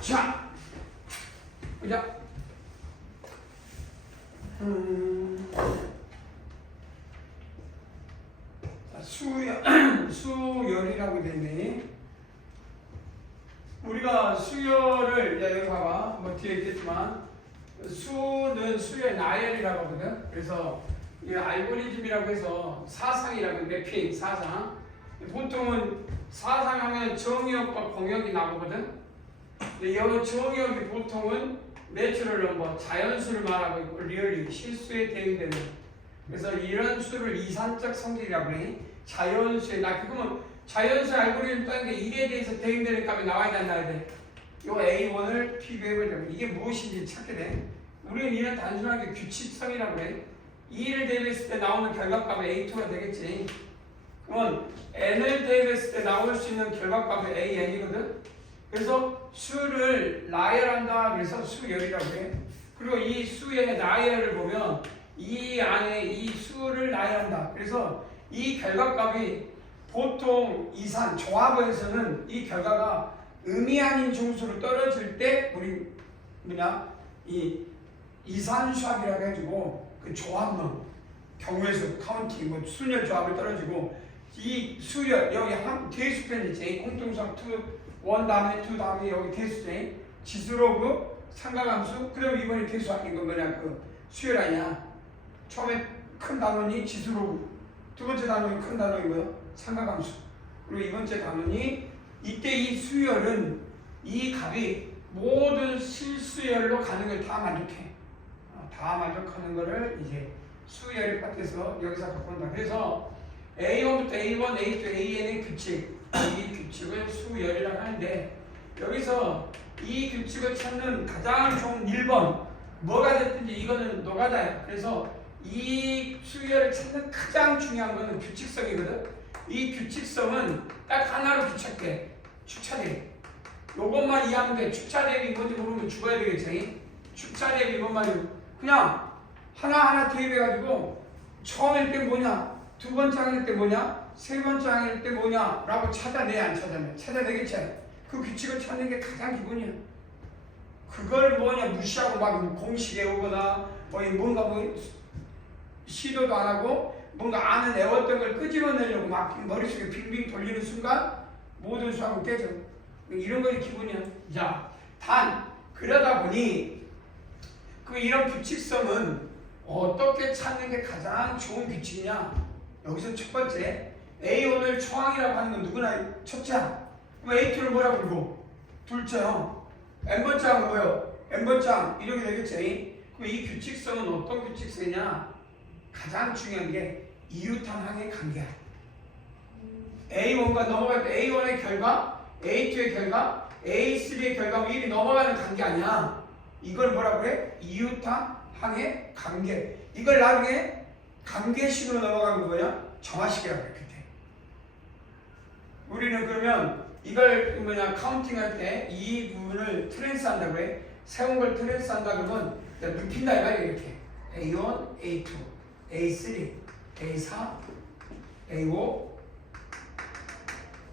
자, 보자. 수열이라고 되네. 우리가 수열을, 야, 여기 봐봐. 뭐 뒤에 있겠지만, 수는 수의 나열이라고 하거든. 그래서 이 알고리즘이라고 해서 사상이라고 매핑, 사상. 보통은 사상하면 정의역과 공역이 나오거든. 근데 이 정의역이 보통은 내추럴 넘버, 자연수를 말하고 있고, 리얼리, 실수에 대응되는. 그래서 이런 수를 이산적 성질이라고 해. 자연수에, 나 그거면 자연수 알고리즘 따는 게 1에 대해서 대응되는 값이 나와야 돼, 안 나와야 돼? 요 A1을 비교해보자면 이게 무엇인지 찾게 돼. 우리는 이런 단순하게 규칙성이라고 해. 2를 대입했을 때 나오는 결과값이 A2가 되겠지. 그러면 N을 대입했을 때 나올 수 있는 결과값이 AN이거든. 그래서 수를 나열한다. 그래서 수열이라고 해. 그리고 이 수의 나열을 보면 이 안에 이 수를 나열한다. 그래서 이 결과값이 보통 이산 조합에서는 이 결과가 의미 아닌 중수로 떨어질 때 우리 이 이산수학이라고 해가지고 그 조합론 경우에서 카운팅 뭐 순열 조합을 떨어지고 이 수열 여기 한 대수편 있지 공통수학 1 다음에 2 다음에 여기 대수지 지수로그 삼각함수 그럼 이번에 대수학인 건 뭐냐 그 수열 아니야. 처음에 큰 단원이 지수로그 두 번째 단원이 큰 단원이 뭐야? 삼각함수. 그리고 이번 번째 단원이 이때 이 수열은 이 값이 모든 실수열로 가는 걸 다 만족해. 다 만족하는 거를 이제 수열의 파트에서 여기서 갖고 온다. 그래서 A1부터 A1, A2, AN의 규칙, 이 규칙을 수열이라고 하는데 여기서 이 규칙을 찾는 가장 좋은 1번 뭐가 됐든지 이거는 노가다야. 그래서 이 수열을 찾는 가장 중요한 거는 규칙성이거든. 이 규칙성은 딱 하나로 규칙해. 축차대비. 요것만 이해하면 돼. 축차대비 뭔지 모르면 죽어야 되겠지. 축차대비 이것만 그냥 하나하나 대입해가지고 처음일 때 뭐냐, 두 번째 항일 때 뭐냐, 세 번째 항일 때 뭐냐 라고 찾아내 안 찾아내? 찾아내겠지. 그 규칙을 찾는 게 가장 기본이야. 그걸 뭐냐 무시하고 막 공식 외우거나 뭔가 시도도 안 하고 뭔가 아는 애웠던 걸 끄집어내려고 막 머릿속에 빙빙 돌리는 순간 모든 수학은 깨져. 이런 거이 기본이야. 자, 단 그러다 보니 그 이런 규칙성은 어떻게 찾는 게 가장 좋은 규칙이냐? 여기서 첫 번째 A1을 초항이라고 하는 건 누구나 첫째 항. 그럼 A2를 뭐라고 부르고? 둘째 항. N번째 항은 뭐예요? N번째 항. 이렇게 되겠지. 그럼 이 규칙성은 어떤 규칙성이냐? 가장 중요한 게 이웃항의 관계야. A1과 넘어갈 때 A1의 결과, A2의 결과, A3의 결과 미리 넘어가는 관계 아니야. 이걸 뭐라고 해? 이웃항의 관계. 이걸 나중에 관계식으로 넘어가는 거 뭐야? 정화식이라고 해. 그때. 우리는 그러면 이걸 카운팅할 때 이 부분을 트랜스 한다고 해. 세운 걸 트랜스 한다 그러면 눕힌다 이 말이야. 이렇게. A1, A2, A3, A4, A5,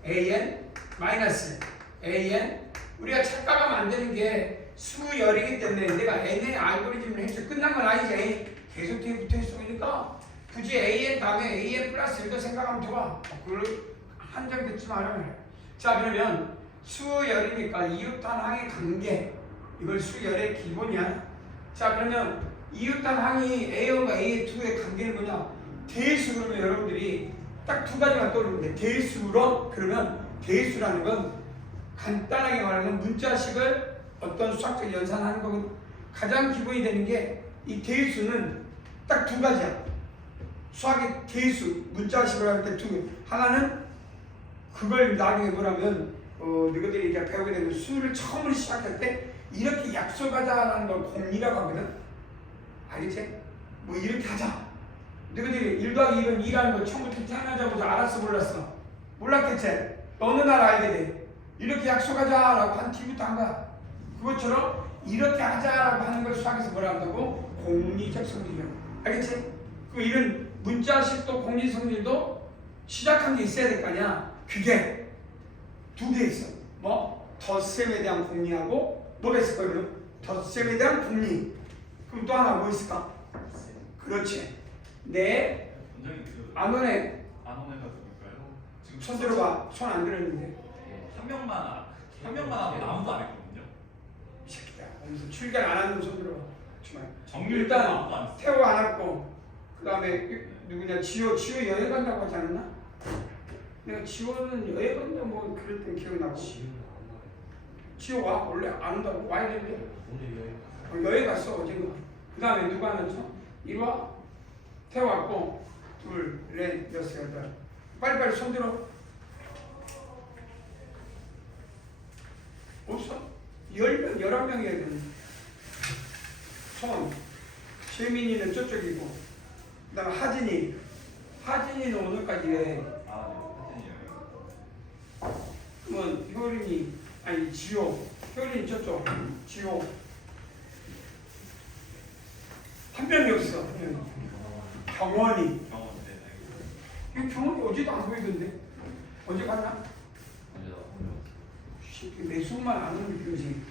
AN, 마이너스 AN. 우리가 착각하면 안 되는 게 수열이기 때문에 내가 N의 알고리즘을 해서 끝난 건 아니지. 계속 뒤에 붙어 있으니까 굳이 AN 다음에 AN 플러스 이렇게 생각하면 좋아. 그걸 한정 듣지 말아요. 자, 그러면 수열이니까 이웃단항의 관계. 이걸 수열의 기본이야. 자, 그러면 이웃단항이 A1과 A2의 관계는 뭐냐? 대수. 그러면 여러분들이 딱 두 가지만 떠오르는데 대수로 그러면 대수라는 건 간단하게 말하면 문자식을 어떤 수학적 연산하는 거거든. 가장 기본이 되는 게 이 대수는 딱 두 가지야. 수학의 대수 문자식을 할 때 두 개. 하나는 그걸 나중에 뭐라면 너희들이 이제 배우게 되면 수를 처음으로 시작할 때 이렇게 약속하자라는 걸 공리라고 하거든. 알겠지? 뭐 이렇게 하자. 너희들이 1 더하기 1은 2라는 걸 처음부터 태어나자마자 알았어 몰랐어? 몰랐겠지? 어느 날 알게 돼. 이렇게 약속하자라고 한 뒤부터 한 거야. 그것처럼 이렇게 하자라고 하는 걸 수학에서 뭐라 한다고? 공리적 성질이라고. 알겠지? 그 이런 문자식도 공리성질도 시작한 게 있어야 될 거 아니야. 그게 두 개 있어. 뭐? 덧셈에 대한 공리하고 뭐가 있을 거예요? 덧셈에 대한 공리. 그럼 또 하나 뭐 있을까? 그렇지. 네. 안 오네. 안 오네가 누굴까요? 지금 손 들어봐. 손 안 들었는데. 한 명만 하면 아무도 안 했거든요. 이 새끼야. 그래서 출결 안 하는 손 들어봐. 정말. 정률 때도 아무도 안 일단 했어요. 태호 안 왔고 그 다음에 누구냐 지호 여행 간다고 하지 않았나? 내가 지호는 여행 간다 뭐 그랬던 기억나고. 지호 와 원래 안 온다고 와야 되는데 여행 갔어 어젠가. 그 다음에 누가 안 왔죠? 1화 태호 왔고 둘, 넷, 여섯, 여덟. 빨리빨리 손 들어. 없어? 10명, 11명이어야 되는데. 손. 최민이는 저쪽이고. 그 다음에 하진이는 오늘까지 여행. 아, 네. 하여튼이요. 그러면 효린이, 아니 지호. 효린이 저쪽. 지호. 한 명이 없어. 한 명이. 경원이. 경험 때. 이 경원이 어제도 안 보이던데. 어제 갔나? 내 수업만 안 오는 느낌이지.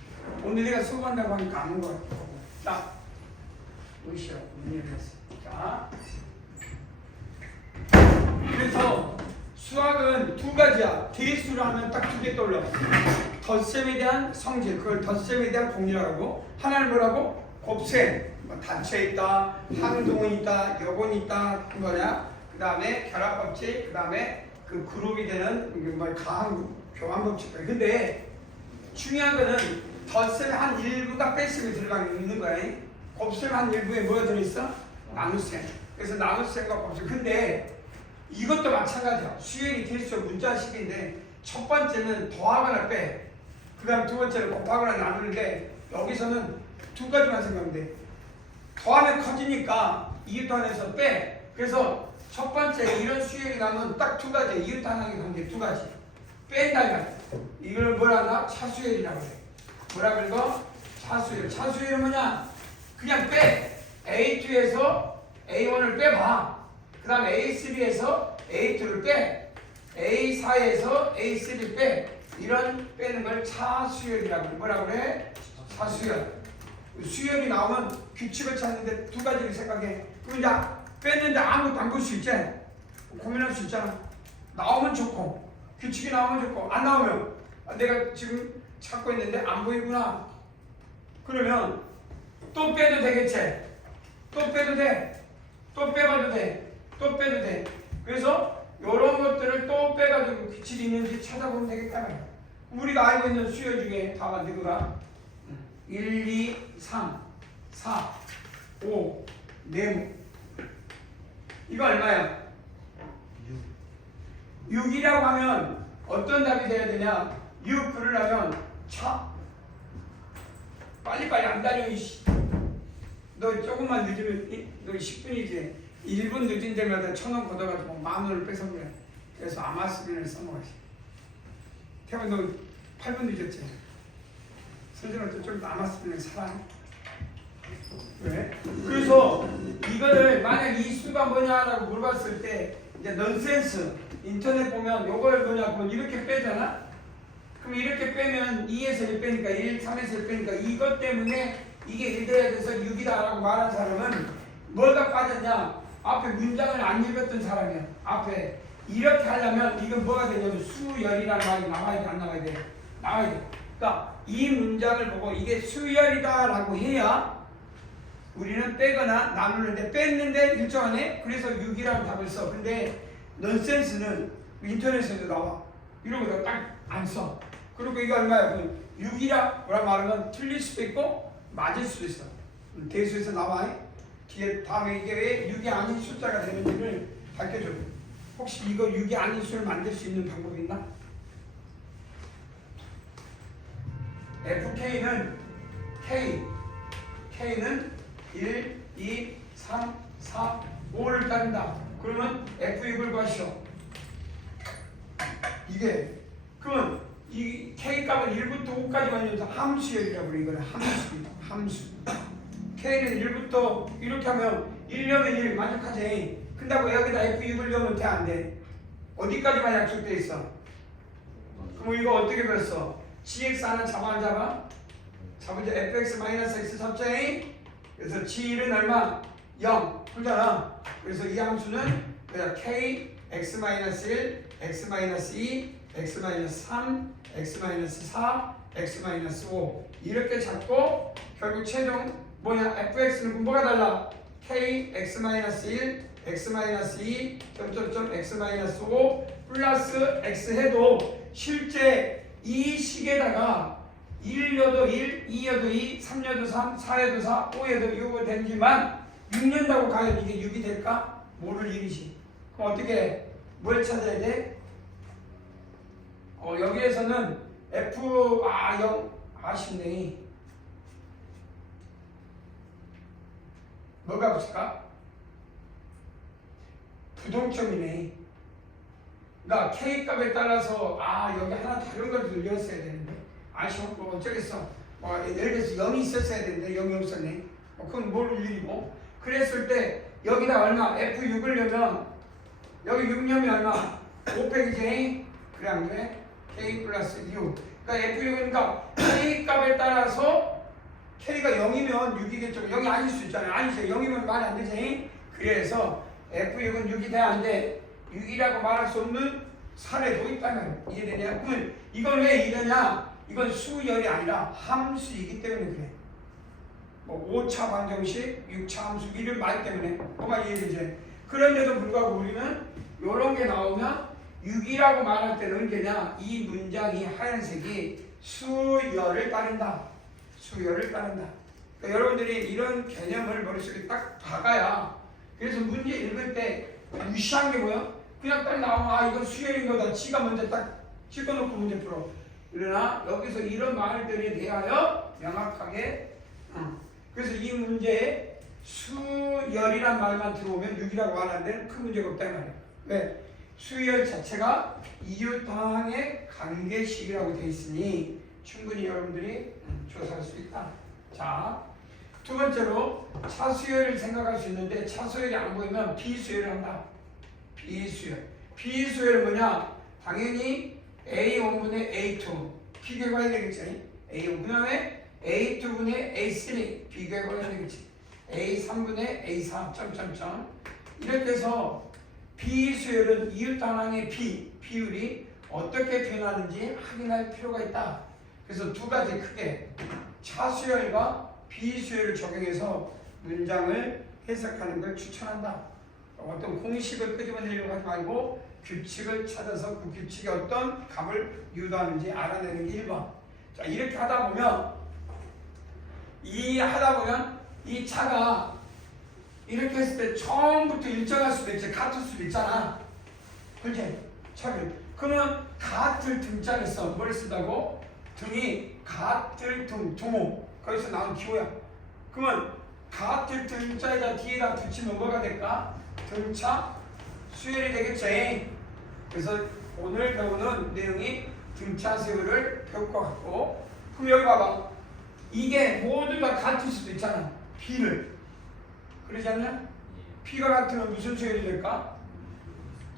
오늘 내가 수업한다고 하니까 안 온 거야. 자, 으쌰, 문제됐어. 자, 그래서 수학은 두 가지야. 대수를 하면 딱 두 개 떠올려. 덧셈에 대한 성질, 그걸 덧셈에 대한 공리라고 하고, 하나는 뭐라고? 곱셈. 뭐 단체 있다, 항동은 있다, 여본이 있다, 그 뭐냐? 그 다음에 결합법칙, 그 다음에 그 그룹이 되는 뭐 가항 교환법칙. 근데 중요한 거는 덧셈의 한 일부가 뺄셈이 들어가 있는 거야. 곱셈 한 일부에 뭐가 들어있어? 나눗셈. 그래서 나눗셈과 곱셈. 근데 이것도 마찬가지야. 수열이 대수 문자식인데 첫 번째는 더하거나 빼. 그 다음 두 번째는 곱하거나 나누는데 여기서는 두 가지만 생각하면 돼. 더하면 커지니까 이웃한에서 빼. 그래서 첫 번째 이런 수열이 나면 딱 두 가지. 이웃한하게 관계 두 가지. 뺀다 이거야. 이걸 뭐라 하나? 차수열이라고 해. 뭐라 그러고? 차수열. 차수열은 뭐냐? 그냥 빼. A2에서 A1을 빼봐. 그 다음 A3에서 A2를 빼. A4에서 A3를 빼. 이런 빼는 걸 차수열이라고 해. 뭐라고 그래? 차수열. 수열이 나오면 규칙을 찾는데 두 가지를 생각해. 그럼 이제 뺐는데 아무것도 안 볼 수 있지? 고민할 수 있잖아. 나오면 좋고 규칙이 나오면 좋고 안 나오면 내가 지금 찾고 있는데 안 보이구나. 그러면 또 빼도 되겠지? 또 빼도 돼. 또 빼봐도 돼. 또 빼도 돼. 그래서 이런 것들을 또 빼가지고 규칙이 있는지 찾아보면 되겠다. 우리가 알고 있는 수열 중에 다가 누구가? 1, 2, 3, 4, 5, 네모. 이거 얼마야? 6이라고 하면 어떤 답이 돼야 되냐? 6 그러려면 차. 빨리빨리 안 다녀. 너 조금만 늦으면 너 10분이지. 1분 늦은 데마다 1,000원 걷어가지고 10,000원을 뺏어버려. 그래서 아마스빈을 써먹었지. 태원 너 8분 늦었지? 선생님한테 좀 아마스빈을 사라. 왜? 그래서 이거를 만약 이 수가 뭐냐라고 물어봤을 때 이제 넌센스 인터넷 보면 요걸 뭐냐 그러면 이렇게 빼잖아. 그럼 이렇게 빼면 2에서 1 빼니까 1, 3에서 1 빼니까 이것 때문에 이게 1 돼야 돼서 6이다 라고 말한 사람은 뭐가 빠졌냐? 앞에 문장을 안 읽었던 사람이야. 앞에 이렇게 하려면 이건 뭐가 되냐면 수열이라는 말이 나와야 돼, 안 나와야 돼? 나와야 돼. 그러니까 이 문장을 보고 이게 수열이다 라고 해야 우리는 빼거나 나누는데 뺐는데 일정하네? 그래서 6이라는 답을 써. 근데 넌센스는 인터넷에도 나와. 이런 거 딱 안 써. 그리고 이거 얼마야? 6이라 뭐라 말하면 틀릴 수도 있고 맞을 수도 있어. 대수에서 나와. 뒤에 다음에 이게 왜 6이 아닌 숫자가 되는지를 밝혀줘. 혹시 이거 6이 아닌 수를 만들 수 있는 방법이 있나? FK는 K는 1, 2, 3, 4, 5를 따른다. 그러면 F6을 구하시오. 이게 그러면 이 K 값은 1부터 5까지만 있는 함수열이라고 그래. 이거는 함수. K는 1부터 이렇게 하면 1려면 1 만족하지. 근다고 여기다 F6을 넣으면 돼, 안 돼? 어디까지만 약속돼 있어? 그럼 이거 어떻게 배웠어? gx 하나 잡아. 잡으자. fx-x 잡자잉. 그래서 g는 얼마? 0. 그잖아. 그래서 이 함수는 그냥 k x-1, x-2, x-3, x-4, x-5 이렇게 잡고 결국 최종 뭐냐? fx는 뭐가 달라? k x-1, x-2, x-5 플러스 x 해도 실제 이 식에다가 1여도 1, 2여도 2, 3여도 3, 4여도 4, 5여도 6이 되지만 6년다고 가야 이게 6이 될까? 모를 일이지. 그럼 어떻게 뭘 찾아야 돼? 여기에서는 F 0 아쉽네. 뭐가 없을까? 부동점이네. 그러니까 K 값에 따라서 여기 하나 다른 걸 늘렸어야 되는데 아쉬운 거 어쩌겠어. 예를 들어서 0이 있었어야 되는데 0이 없었네. 그건 모를 일이고. 그랬을 때 여기다 얼마? F6을 넣으면 여기 6념이 얼마? 5 빼기 J? 그래 안 그래? K 플러스 6. 그러니까 F6이니까 K 값에 따라서 K가 0이면 6이겠죠. 0이 아닐 수 있잖아요. 아니죠. 0이면 말이 안 되지. 그래서 F6은 6이 돼 안 돼? 6이라고 말할 수 없는 사례도 있다면 이해되냐? 그러면 이건 왜 이러냐? 이건 수열이 아니라 함수이기 때문에 그래. 5차 방정식, 6차 함수 이런 말 때문에 뭐가 이해되지? 그런데도 불구하고 우리는 이런 게 나오면 6이라고 말할 때는 언제냐? 이 문장이 하얀색이 수열을 따른다. 수열을 따른다. 그러니까 여러분들이 이런 개념을 머릿속에 딱 박아야. 그래서 문제 읽을 때 유시한 게 뭐야? 그냥 딱 나오면 이건 수열인 거다. 지가 먼저 딱 찍어놓고 문제 풀어. 그러나 여기서 이런 말들에 대하여 명확하게 그래서 이 문제에 수열이란 말만 들어오면 6이라고 말하는 데는 큰 문제가 없다 이 말이야. 왜? 수열 자체가 이웃항의 관계식이라고 되어 있으니 충분히 여러분들이 조사할 수 있다. 자, 두 번째로 차수열을 생각할 수 있는데 차수열이 안 보이면 비수열을 한다. 비수열. 비수열은 뭐냐? 당연히 A1분의 A2 비교해봐야 되겠지. A1 그 다음에 A2분의 A3 비교해봐야 되겠지. A3분의 A4 점점점 이렇게 해서 비수열은 이웃단항의 비율이 어떻게 변하는지 확인할 필요가 있다. 그래서 두 가지 크게 차수열과 비수열을 적용해서 문장을 해석하는 걸 추천한다. 어떤 공식을 끄집어내려고 하지 말고 규칙을 찾아서 그 규칙이 어떤 값을 유도하는지 알아내는 게 1번. 자, 이렇게 하다 보면 이 차가 이렇게 했을 때 처음부터 일정할 수도 있지, 같을 수도 있잖아. 그렇지? 차를. 그러면 같을 등자를 써. 뭘 쓴다고? 등이 같을 등호. 거기서 나온 기호야. 그러면 같을 등자에다 뒤에다 붙이면 뭐가 될까? 등차 수열이 되겠지. 그래서 오늘 배우는 내용이 등차 수열을 배울 것 같고, 그럼 여기 봐봐. 이게 모두 다 같을 수도 있잖아. B를. 그러지 않나? B가 같으면 무슨 수열이 될까?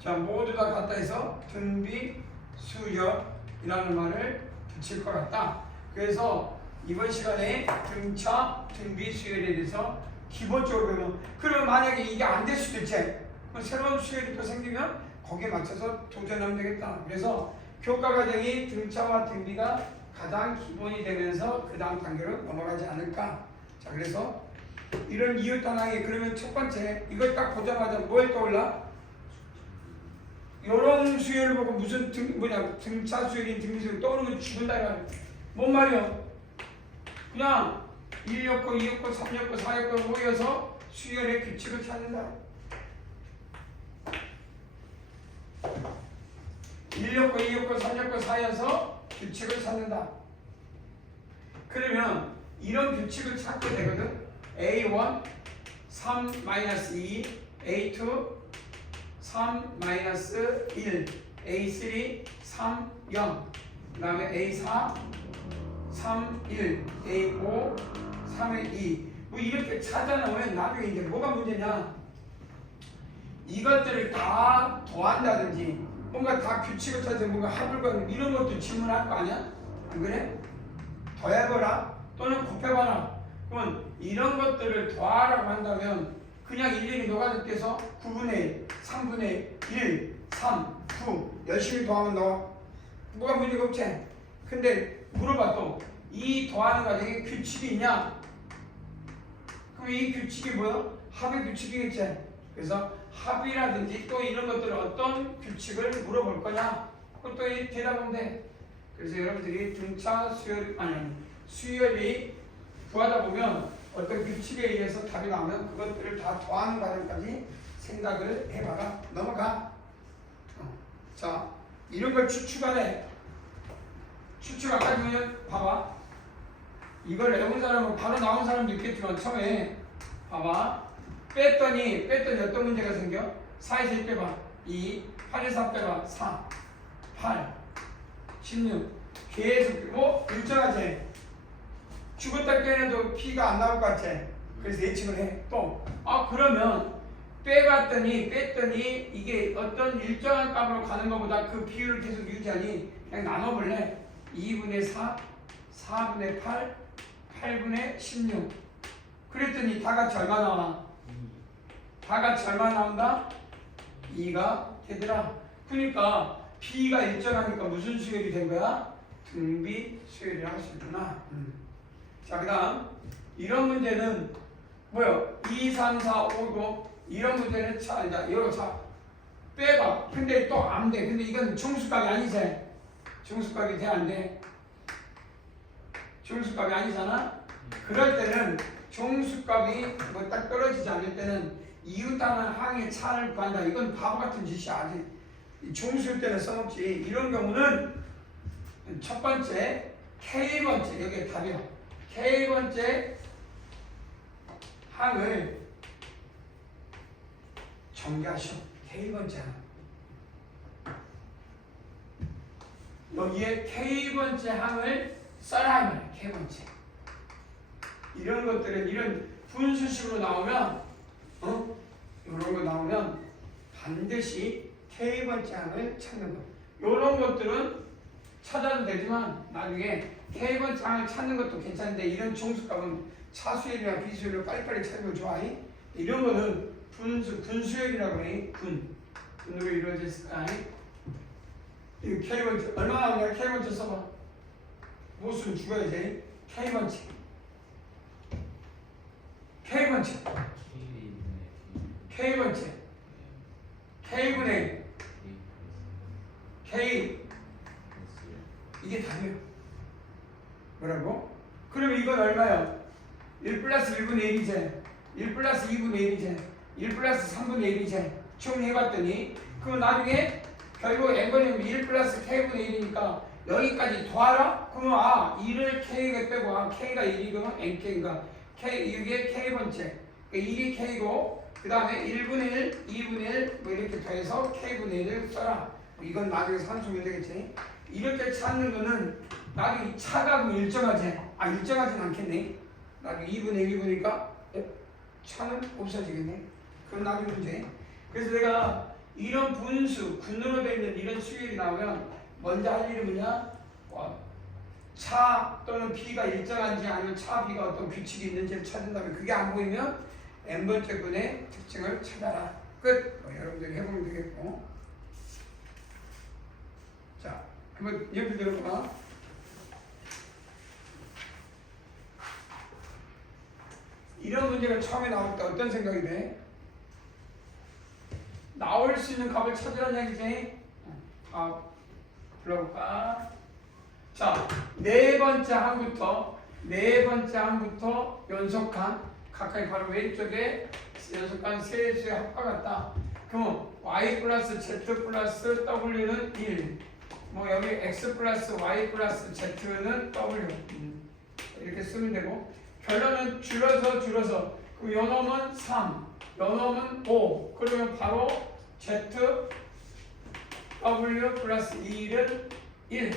자, 모두 다 같다 해서 등비 수열이라는 말을 붙일 것 같다. 그래서 이번 시간에 등차, 등비 수열에 대해서 기본적으로 배우면, 그러면 만약에 이게 안 될 수도 있지. 그럼 새로운 수열이 또 생기면 거기에 맞춰서 도전하면 되겠다. 그래서 교과 과정이 등차와 등비가 가장 기본이 되면서 그 다음 단계로 넘어가지 않을까. 자, 그래서 이런 이웃단항이 그러면 첫 번째 이걸 딱 보자마자 뭘 떠올라? 이런 수열을 보고 무슨 등차 수열인 등비 수열 떠오르면 죽은다. 뭔 말이야? 그냥 1였고 2였고 3였고 4였고 모여서 수열의 규칙을 찾는다. 1였고 2였고 3였고 4여서 규칙을 찾는다. 그러면 이런 규칙을 찾게 되거든. A1 3-2 A2 3-1 A3 3 0 그 다음에 A4 3 1 A5 3의 2 뭐 이렇게 찾아놓으면 나중에 이제 뭐가 문제냐, 이것들을 다 더한다든지 뭔가 다 규칙을 찾아서 뭔가 합을 거는 이런 것도 질문할 거 아니야? 안 그래? 더해봐라 또는 곱해봐라. 그러면 이런 것들을 더하라고 한다면 그냥 일일이 녹아들게서 9분의 1, 3분의 1, 3, 9 열심히 더하면 나와. 뭐가 문제가 없지? 근데 물어봐 또 이 더하는 과정에 규칙이 있냐? 그럼 이 규칙이 뭐야? 합의 규칙이겠지? 그래서 합이라든지 또 이런 것들을 어떤 규칙을 물어볼 거냐? 그것도 대답하면 돼. 그래서 여러분들이 등차 수열이 구하다 보면 어떤 규칙에 의해서 답이 나오면 그것들을 다 더하는 과정까지 생각을 해봐라. 넘어가. 자, 이런 걸 추측하래. 추측 아까 보면 봐봐. 이걸 외운 사람은 바로 나온 사람도 있겠지만 처음에 봐봐. 뺐더니 어떤 문제가 생겨? 4에서 1 빼봐. 2, 8에서 4 빼봐. 4, 8, 16 계속 뭐 일정하지? 죽었다 깨어나도 피가 안 나올 것 같아. 그래서 예측을 해. 또 그러면 뺐더니 이게 어떤 일정한 값으로 가는 것보다 그 비율을 계속 유지하니 그냥 나눠볼래. 2분의 4, 4분의 8, 8분의 16 그랬더니 다 같이 얼마 나와? 다 같이 얼마 나온다? 2가 되더라. 그러니까 B가 일정하니까 무슨 수열이 된 거야? 등비 수열이라고 할 수 있구나. 자, 그 다음 이런 문제는 뭐요? 2, 3, 4, 5, 6 이런 문제는 이제 여러 차 빼봐. 근데 또 안 돼. 근데 이건 정수값이 아니지. 정수값이 돼 안 돼? 정수값이 아니잖아. 그럴 때는 정수값이 뭐 딱 떨어지지 않을 때는 이웃당한 항의 차를 구한다. 이건 바보 같은 짓이야. 아직 정수일 때는 써먹지. 이런 경우는 첫 번째 K번째 여기에 답이야. K번째 항을 정리하시오. K번째 항. 여기에 K번째 항을 써라 이 말이야. K번째. 이런 것들은 이런 분수식으로 나오면 이런 거 나오면 반드시 K번째 항을 찾는 거. 이런 것들은 찾아도 되지만 나중에 K번째 항을 찾는 것도 괜찮은데 이런 정수값은 차수열이나 비수열을 빨리빨리 찾는 거 좋아. 이런 거는 분수열이라고 해. 분으로 이루어져 있을까? 이 K번째 얼마 나오냐? K번째 써봐. 무슨 죽어야지. K번째 K분의 K 이게 답이에요. 뭐라고? 그럼 이건 얼마야? 1 플러스 1분의 1이지 1 플러스 2분의 1이지 1 플러스 3분의 1이지 정리해봤더니 그럼 나중에 결국 n번이면 1 플러스 K분의 1이니까 여기까지 더하라? 그러면 1을 K가 빼고 K가 1이고 NK가 K 이게 K번째 그러니까 1이 K고 그 다음에 1분의 1, 2분의 1 뭐 이렇게 더해서 K분의 1을 써라. 이건 나중에 산수면 되겠지. 이렇게 찾는 거는 나중에 차가 일정하지? 일정하진 않겠네. 나중에 2분의 1이니까 차는 없어지겠네. 그건 나중에 문제. 그래서 내가 이런 분수, 군으로 되어 있는 이런 수열이 나오면 먼저 할 일은 뭐냐? 차 또는 B가 일정한지 아니면 차 B가 어떤 규칙이 있는지를 찾은 다음에 그게 안 보이면 n번째 분의 특징을 찾아라. 끝! 여러분들이 해보면 되겠고. 자, 한번 옆에 들어봐. 이런 문제가 처음에 나올 때 어떤 생각이 돼? 나올 수 있는 값을 찾으라는 얘기지? 불러볼까? 자, 네 번째 항부터 연속한 가까이 바로 왼쪽에 연속한 세 수의 합과 같다. 그러면 y 플러스 z 플러스 w는 1. 뭐 여기 x 플러스 y 플러스 z는 w. 이렇게 쓰면 되고 결론은 줄여서 그 요놈은 3, 요놈은 5. 그러면 바로 z w 플러스 2는 1.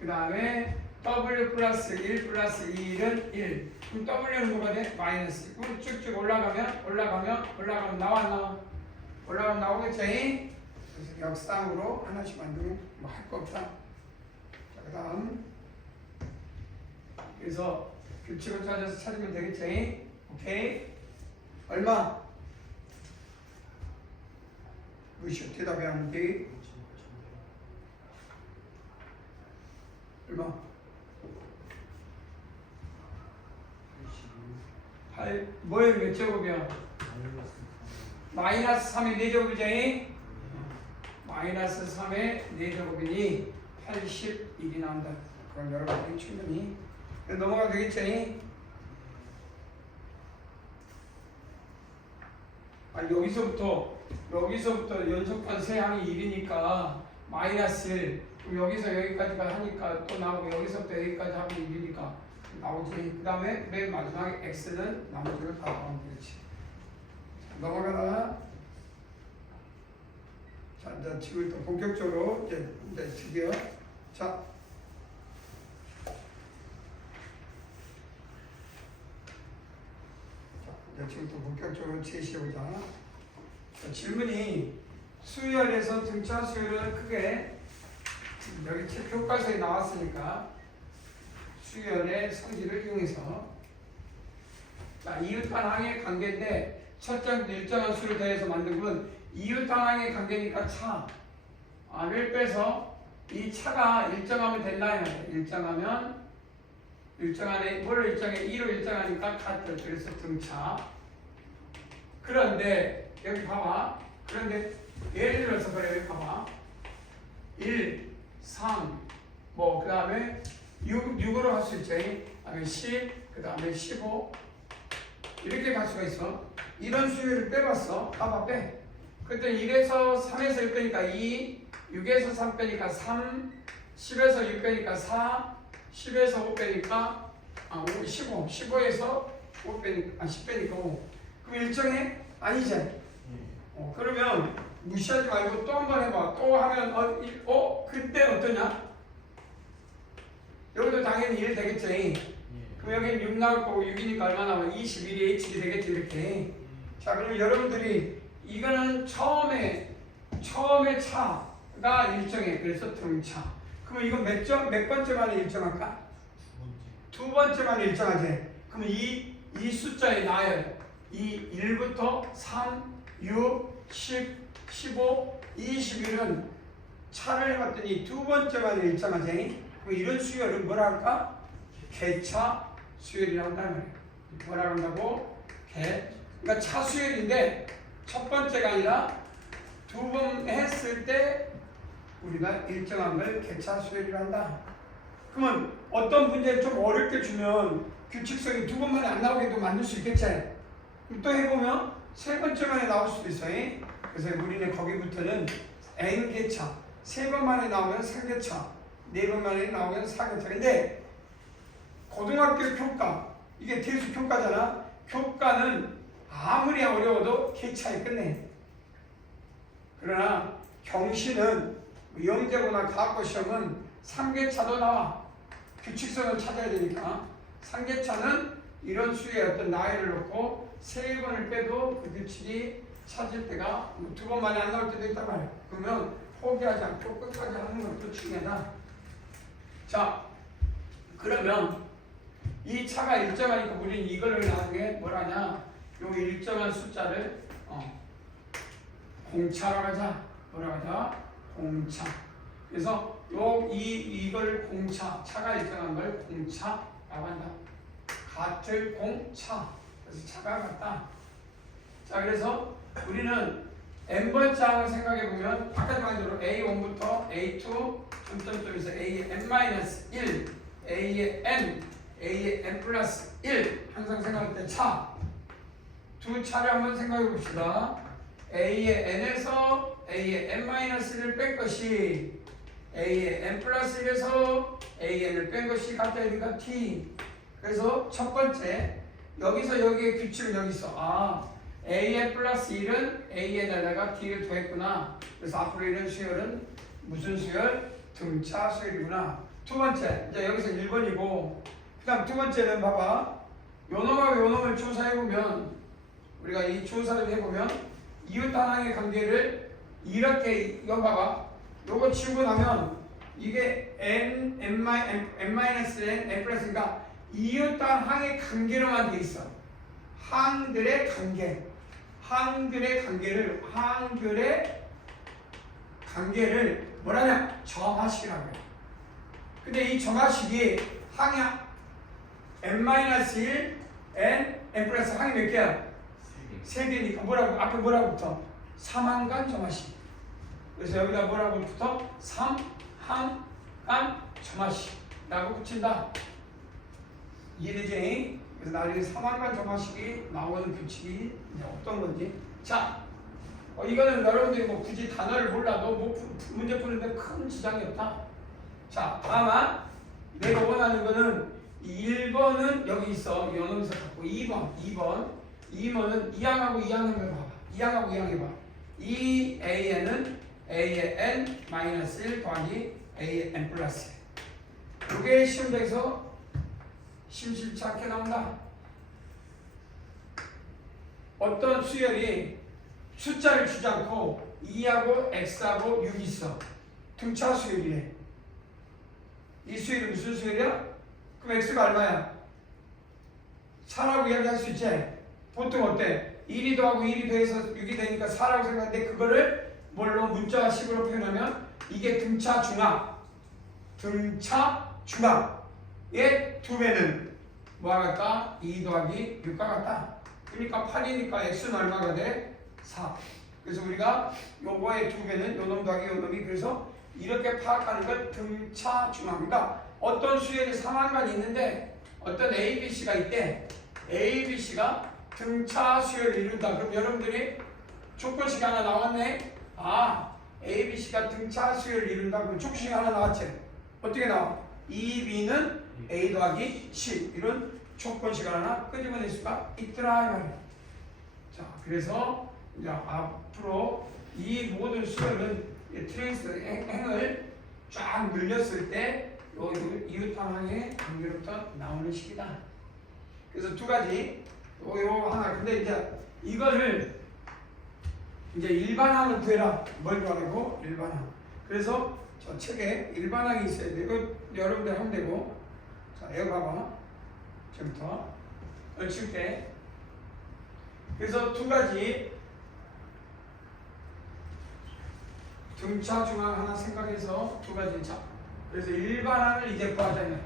그 다음에 w 플러스 1 플러스 2는 1. 그럼 w는 뭐가 돼? 마이너스. 그럼 쭉쭉 올라가면 나와. 올라가면 나오겠지? 그래서 역상으로 하나씩 만들면 뭐 할 거 없다. 자, 그 다음. 그래서 규칙을 찾아서 찾으면 되겠지. 오케이. 얼마? 무시 대답이 안 돼. 얼마? 8, 뭐에 몇 제곱이야? 마이너스 3의 4제곱이지? 마이너스 3의 4제곱이니 81이 나온다. 그럼 여러분들이 충분히 넘어가도 되겠지? 여기서부터 연속한 세 항이 1이니까 마이너스 1. 그럼 여기서 여기까지가 하니까 또 나오고 여기서부터 여기까지 하면 1이니까 나오지. 그 다음에 맨 마지막에 x는 나머지를 다 나오면 되지. 넘어가다가 자, 이제 지금 또 본격적으로 이제 드디어 자. 지금부터 본격적으로 제시해보자. 질문이 수열에서 등차 수열을 크게 여기 책 교과서에 나왔으니까 수열의 성질을 이용해서 자, 이웃항의 관계인데 첫 장부터 일정한 수를 더해서 만든 건 이웃항의 관계니까 차를 빼서 이 차가 일정하면 됐나요? 일정하면 일정하네. 뭐를 일정해? 2로 일정하니까 카트. 그래서 등차. 그런데 여기 봐봐. 그런데 예를 들어서 그래. 여기 봐봐. 1, 3, 뭐 그 다음에 6으로 할 수 있지. 그 다음에 10, 그 다음에 15 이렇게 갈 수가 있어. 이런 수열을 빼봤어. 봐봐 빼. 그때 1에서 3에서 1 빼니까 2, 6에서 3 빼니까 3, 10에서 6 빼니까 4, 10에서 5 빼니까 15, 15에서 5 빼니까 10 빼니까 5. 그럼 일정해? 아니지? 그러면 무시하지 말고 또 한 번 해봐. 또 하면 그때 어떠냐? 여기도 당연히 1 되겠지? 그럼 여기는 6 나올 거고 6이니까 얼마 나와? 21이 H이 되겠지 이렇게. 자, 그러면 여러분들이 이거는 처음에 차가 일정해. 그래서 등차. 그러면 이거 몇 번째 만에 일정할까? 두 번째 만에 일정하지. 그러면 이 숫자의 나열, 이 1부터 3, 6, 10, 15, 21은 차를 해봤더니 두 번째 만에 일정하지. 그럼 이런 수열은 뭐라 할까? 개차 수열이라고 한다는 거예요. 뭐라 한다고? 그러니까 차 수열인데 첫 번째가 아니라 두 번 했을 때 우리가 일정한 걸 개차 수열이라 한다. 그러면 어떤 문제를 좀 어렵게 주면 규칙성이 두 번만에 안 나오게도 만들 수 있겠지. 또 해보면 세 번째 만에 나올 수도 있어요. 그래서 우리는 거기부터는 n개차, 세 번 만에 나오면 3개차, 네 번 만에 나오면 4개차. 근데 고등학교 교과, 이게 대수 교과잖아. 교과는 아무리 어려워도 개차에 끝내. 그러나 경시는 영재고나 과학고 시험은 3개차도 나와. 규칙성을 찾아야 되니까 3개차는 이런 수의 어떤 나이를 놓고 세 번을 빼도 그 규칙이 찾을 때가 두 번 만에 안 나올 때도 있단 말이야. 그러면 포기하지 않고 끝까지 하는 것도 중요하다. 자, 그러면 이 차가 일정하니까 우리는 이걸 나중에 뭐라냐? 요 일정한 숫자를 공차라고 하자. 뭐라고 하자? 공차. 그래서 이걸 공차, 차가 일정한 걸 공차라고 한다. 같을 공차. 그래서 차가 같다. 자, 그래서 우리는 n번째 항을 생각해 보면 아까 말대로 A1부터 A2 점점점에서 A의 n-1, A의 n, A의 n 플러스 1 항상 생각할 때 차. 두 차를 한번 생각해 봅시다. A의 n에서 A의 n-1을 뺀 것이 A의 n 플러스 1에서 AN을 뺀 것이 같아야 되니까 T. 그래서 첫 번째 여기서 여기에 규칙은 여기 있어. AN 플러스 1은 AN에다가 T를 더했구나. 그래서 앞으로 이런 수열은 무슨 수열? 등차 수열이구나. 두 번째, 이제 여기서 1번이고 그 다음 두 번째는 봐봐. 요놈하고 요놈을 조사해보면 우리가 이 조사를 해보면 이웃항의 관계를 이렇게 이거 봐봐. 요거 치우고 나면 이게 n 플러스니까 이웃단 항의 관계로만 돼 있어. 항들의 관계. 항들의 관계를 뭐라냐? 정하식이라고 해. 근데 이 정하식이 항이 n-1, n 플러스 항이 몇 개야? 3개니까 뭐라고? 앞에 뭐라고 붙어? 삼항간 정하식. 그래서 여기다 뭐라고 붙어? 삼항간 정하식이라고 붙인다. 이해되지? 그래서 나중에 삼항간 정하식이 나오는 규칙이 어떤 건지. 자, 이거는 여러분들이 뭐 굳이 단어를 몰라도 뭐 문제 푸는데 큰 지장이 없다. 자, 다만 내가 원하는 거는 1번은 여기 있어. 연음에서 갖고 2번은 이항하고 이항을 봐봐. 이항하고 이항 해봐. 이 AN은 A의 n-1 더하기 A의 n 플러스. 이게 시험장에서 심심치 않게 나온다. 어떤 수열이 숫자를 주지 않고 2하고 x하고 6이 있어. 등차 수열이래. 이 수열이 무슨 수열이야? 그럼 x가 얼마야? 4라고 이야기할 수 있지? 보통 어때? 1이 더하고 1이 더해서 6이 되니까 4라고 생각하는데 그거를 뭘로 문자식으로 표현하면 이게 등차 중합. 의 2배는 뭐와 같다? 2 더하기 6과 같다. 그러니까 8이니까 x는 얼마가 돼? 4. 그래서 우리가 요거의 2배는 요놈 더하기 요놈이 그래서 이렇게 파악하는 걸 등차 중합이다. 어떤 수열이 상한간이 있는데 어떤 A, B, C가 있대. A, B, C가 등차 수열을 이룬다. 그럼 여러분들이 조건식 하나 나왔네. 아, A, B, C가 등차 수열을 이룬다. 그럼 조건식 하나 나왔지. 어떻게 나와? 2B는 A 더하기 C 이런 조건식 하나 끄집어낼 수가 있더라. 자, 그래서 이제 앞으로 이 모든 수열은 트레이스 행을 쫙 늘렸을 때 이웃항의 관계로부터 나오는 식이다. 그래서 두 가지 요 하나. 근데 이제 이거를 이제 일반항을 구해라. 뭘 구하라고? 일반항. 그래서 저 책에 일반항이 있어야 돼. 이거 여러분들 하면 되고. 자, 여기 봐봐. 지금부터 칠 때. 그래서 두 가지 등차 중항 하나 생각해서 두 가지. 자, 그래서 일반항을 이제 구하자면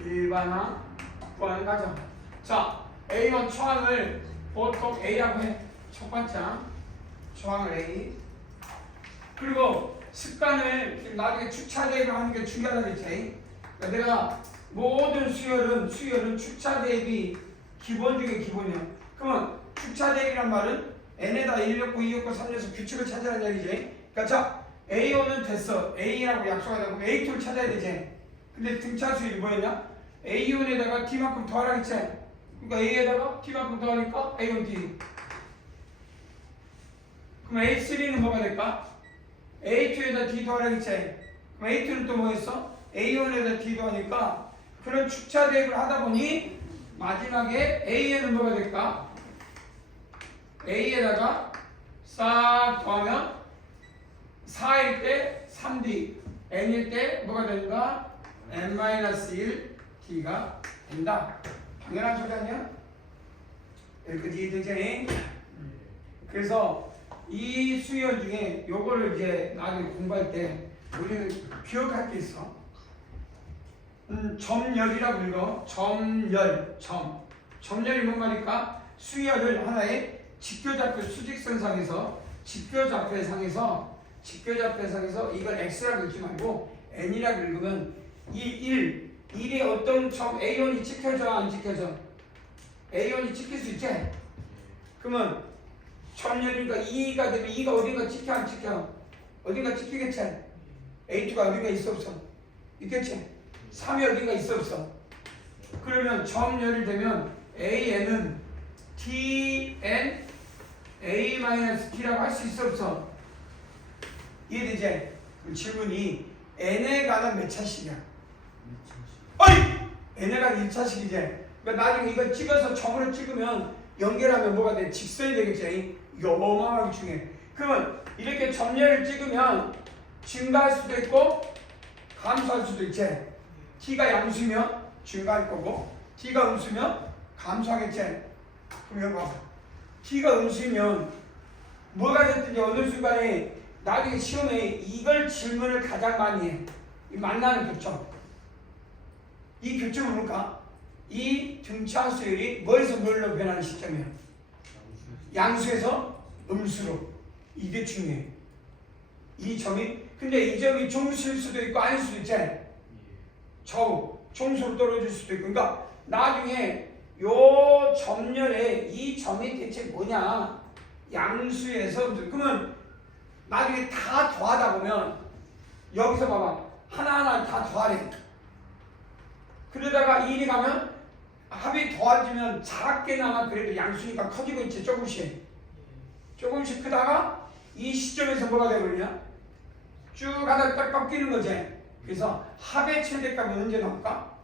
일반항 구하는 과정. 자, A1 초항을 보통 A라고 해. 첫 번째 초항을 A. 그리고 습관을 나중에 주차 대입을 하는 게 중요하다 그랬지. 그러니까 내가 모든 수열은 주차 대입이 기본 중에 기본이야. 그러면 주차 대입이란 말은 n에다 1 넣고 2 넣고 3 넣어서 규칙을 찾아라는 얘기지. 그러니까 자, A1은 됐어. A라고 약속하자고 A2를 찾아야 되지. 근데 등차 수열이 뭐였냐? A1에다가 D만큼 더하라 했지. 그러니까 A에다가 D만큼 더하니까 A1 D. 그럼 A3는 뭐가 될까? A2에다 D 더하라 했지. 그럼 A2는 또 뭐였어? A1에다 D 더하니까 그런 축차 대입을 하다 보니 마지막에 A에는 뭐가 될까? A에다가 싹 더하면 4일 때 3D, N일 때 뭐가 된다? N-1 D가 된다. 당연한 소리 아니야? 여기까지 이해되지? 그래서 이 수열 중에 요거를 이제 나중에 공부할 때 우리는 기억할 게 있어. 점열이라고 읽어. 점열이 뭔 말일까? 수열을 하나의 직교좌표 수직선상에서 직교좌표상에서 이걸 x라고 읽지 말고 n이라고 읽으면 이 1이 어떤 점 A1이 찍혀져 안 찍혀져? A1이 찍힐 수 있지? 그러면 점열이니까 2가 되면 2가 어딘가 찍혀 안 찍혀? 어딘가 찍히겠지? A2가 어딘가 있어 없어? 있겠지? 3이 어딘가 있어 없어? 그러면 점열이 되면 AN은 TN A-T라고 할 수 있어 없어? 이해되지? 그럼 질문이 N에 관한 몇 차식이야? 어이! N에 관한 1차식이지? 그러니까 나중에 이걸 찍어서 점으로 찍으면 연결하면 뭐가 돼? 직선이 되겠지? 어마어마하게 중요해. 그러면 이렇게 점례를 찍으면 증가할 수도 있고 감소할 수도 있지. t가 양수면 증가할 거고 t가 음수면 감소하겠지. 그럼 여기 봐봐. t가 음수면 뭐가 됐든지 어느 순간에 나중에 시험에 이걸 질문을 가장 많이 해. 이 만나는 교점. 이 교점은 뭘까? 이 등차 수열이 뭐에서 뭘로 변하는 시점이야? 양수에서 음수로. 이게 중요해. 이 점이 근데 이 점이 종수일 수도 있고 아닐 수도 있지. 좌우 종수로 떨어질 수도 있고. 그러니까 나중에 요 점열에 이 점이 대체 뭐냐? 양수에서 음수. 그러면 나중에 다 더하다 보면 여기서 봐봐. 하나하나 다 더하래. 그러다가 1이 가면 합이 더해지면 작게나마 그래도 양수니까 커지고 있지. 조금씩 크다가 이 시점에서 뭐가 되거든요? 쭉 가다가 딱 꺾이는 거지. 그래서 합의 최대값은 언제 나올까?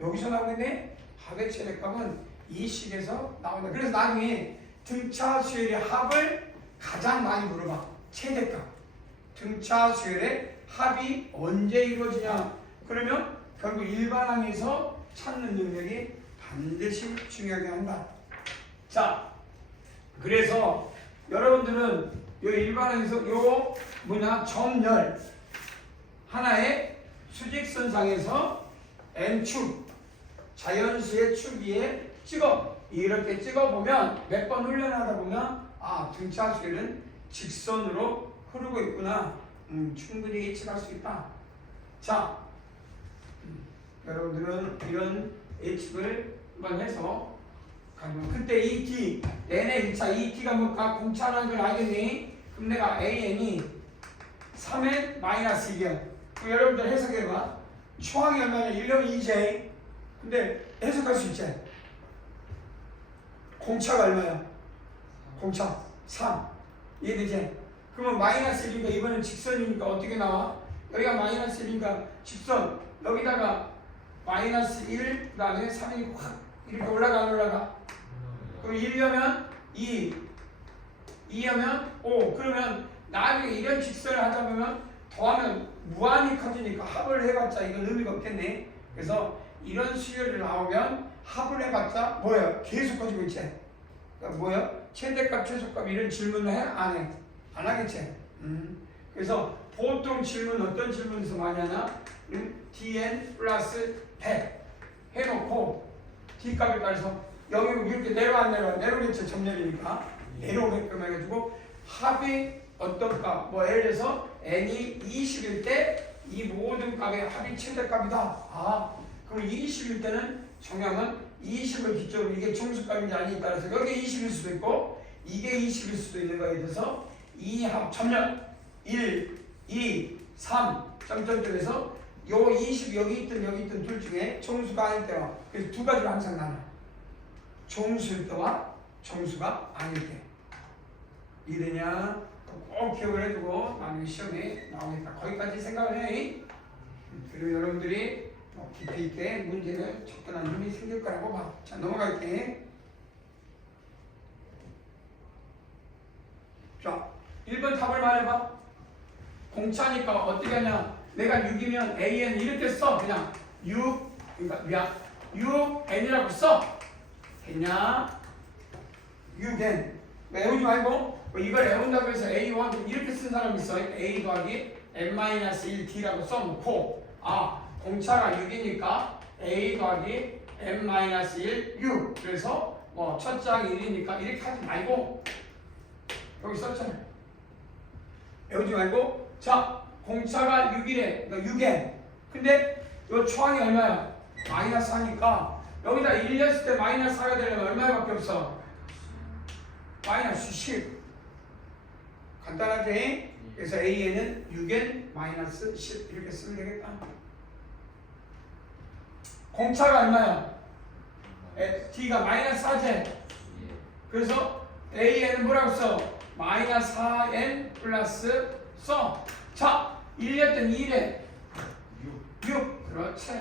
여기서 나오겠네. 합의 최대값은 이 식에서 나온다. 그래서 나중에 등차 수열의 합을 가장 많이 물어봐. 최대값. 등차 수열의 합이 언제 이루어지냐? 그러면 결국 일반항에서 찾는 능력이 반드시 중요하게 한다. 자, 그래서 여러분들은 요 일반항에서 요 점열 하나의 수직선상에서 n축 자연수의 축 위에 이렇게 찍어보면 몇 번 훈련하다 보면 등차 수열은 직선으로 흐르고 있구나. 충분히 예측할 수 있다. 자, 여러분들은 이런 예측을 한번 해서 그때 이 t n의 1차 이 t가 뭘까? 공차라는 걸 알겠니? 그럼 내가 an이 3n 마이너스 2야. 그럼 여러분들 해석해봐. 초항이 얼마냐? 1년 2j. 근데 해석할 수 있지? 공차가 얼마야? 공차 3. 이해되지? 그러면 마이너스 1이니까 이번엔 직선이니까 어떻게 나와? 여기가 마이너스 1이니까 직선 여기다가 마이너스 1 그 다음에 3이 확 이렇게 올라가 안 올라가? 그럼 1이면 2 2하면 5. 그러면 나중에 이런 직선을 하다 보면 더하면 무한히 커지니까 합을 해봤자 이건 의미가 없겠네. 그래서 이런 수열이 나오면 합을 해봤자 뭐예요? 계속 커지고 있지. 그러니까 뭐예요? 최대값, 최소값 이런 질문을 해? 안 해? 안 하겠지. 그래서 보통 질문 어떤 질문에서 많이 하냐? dn 플러스 100 해놓고 d값에 따라서 여기 이렇게 내려오겠죠. 점열이니까 내려오게끔 해가지고 합이 어떤 값, 예를 들어서 n이 20일 때 이 모든 값의 합이 최대값이다. 그럼 20일 때는 정량은 20을 기점으로 이게 정수값인지 아닌지 따라서 여기 20일 수도 있고 이게 20일 수도 있는 거에 대해서 이 합 점열 1, 2, 3 점점점에서 요 20 여기 있든 둘 중에 정수가 아닐 때와 그래서 두 가지로 항상 나눠. 정수일 때와 정수가 아닐 때. 이해되냐? 꼭 기억을 해두고 나중에 시험에 나오니까 거기까지 생각을 해. 그리고 여러분들이 깊이 있게 문제를 접근하는 힘이 생길 거라고 봐. 자, 넘어갈게. 자, 1번 답을 말해봐. 공차니까 어떻게 하냐? 내가 6이면 an 이렇게 써. 그냥 6, 그러니까 6n이라고 써. 됐냐? 6n. 외우지 말고 이걸 외운다고 해서 a1 이렇게 쓴 사람 있어. a 더하기 n-1t라고 써놓고 공차가 6이니까 a 더하기 n-1 6. 그래서 첫 장이 1이니까 이렇게 하지 말고 여기 썼잖아. 외우지 말고 자, 공차가 6이래. 그러니까 6n. 근데 요 초항이 얼마야? 마이너스 4니까 여기다 1 냈을 때 마이너스 4가 되려면 얼마밖에 없어? 마이너스 10. 간단하지? 그래서 AN은 6N 마이너스 10 이렇게 쓰면 되겠다. 공차가 얼마야? T가 마이너스 4제. 그래서 AN은 뭐라고 써? 마이너스 4N 플러스 써. 자, 1냈던 2래 6. 그렇지.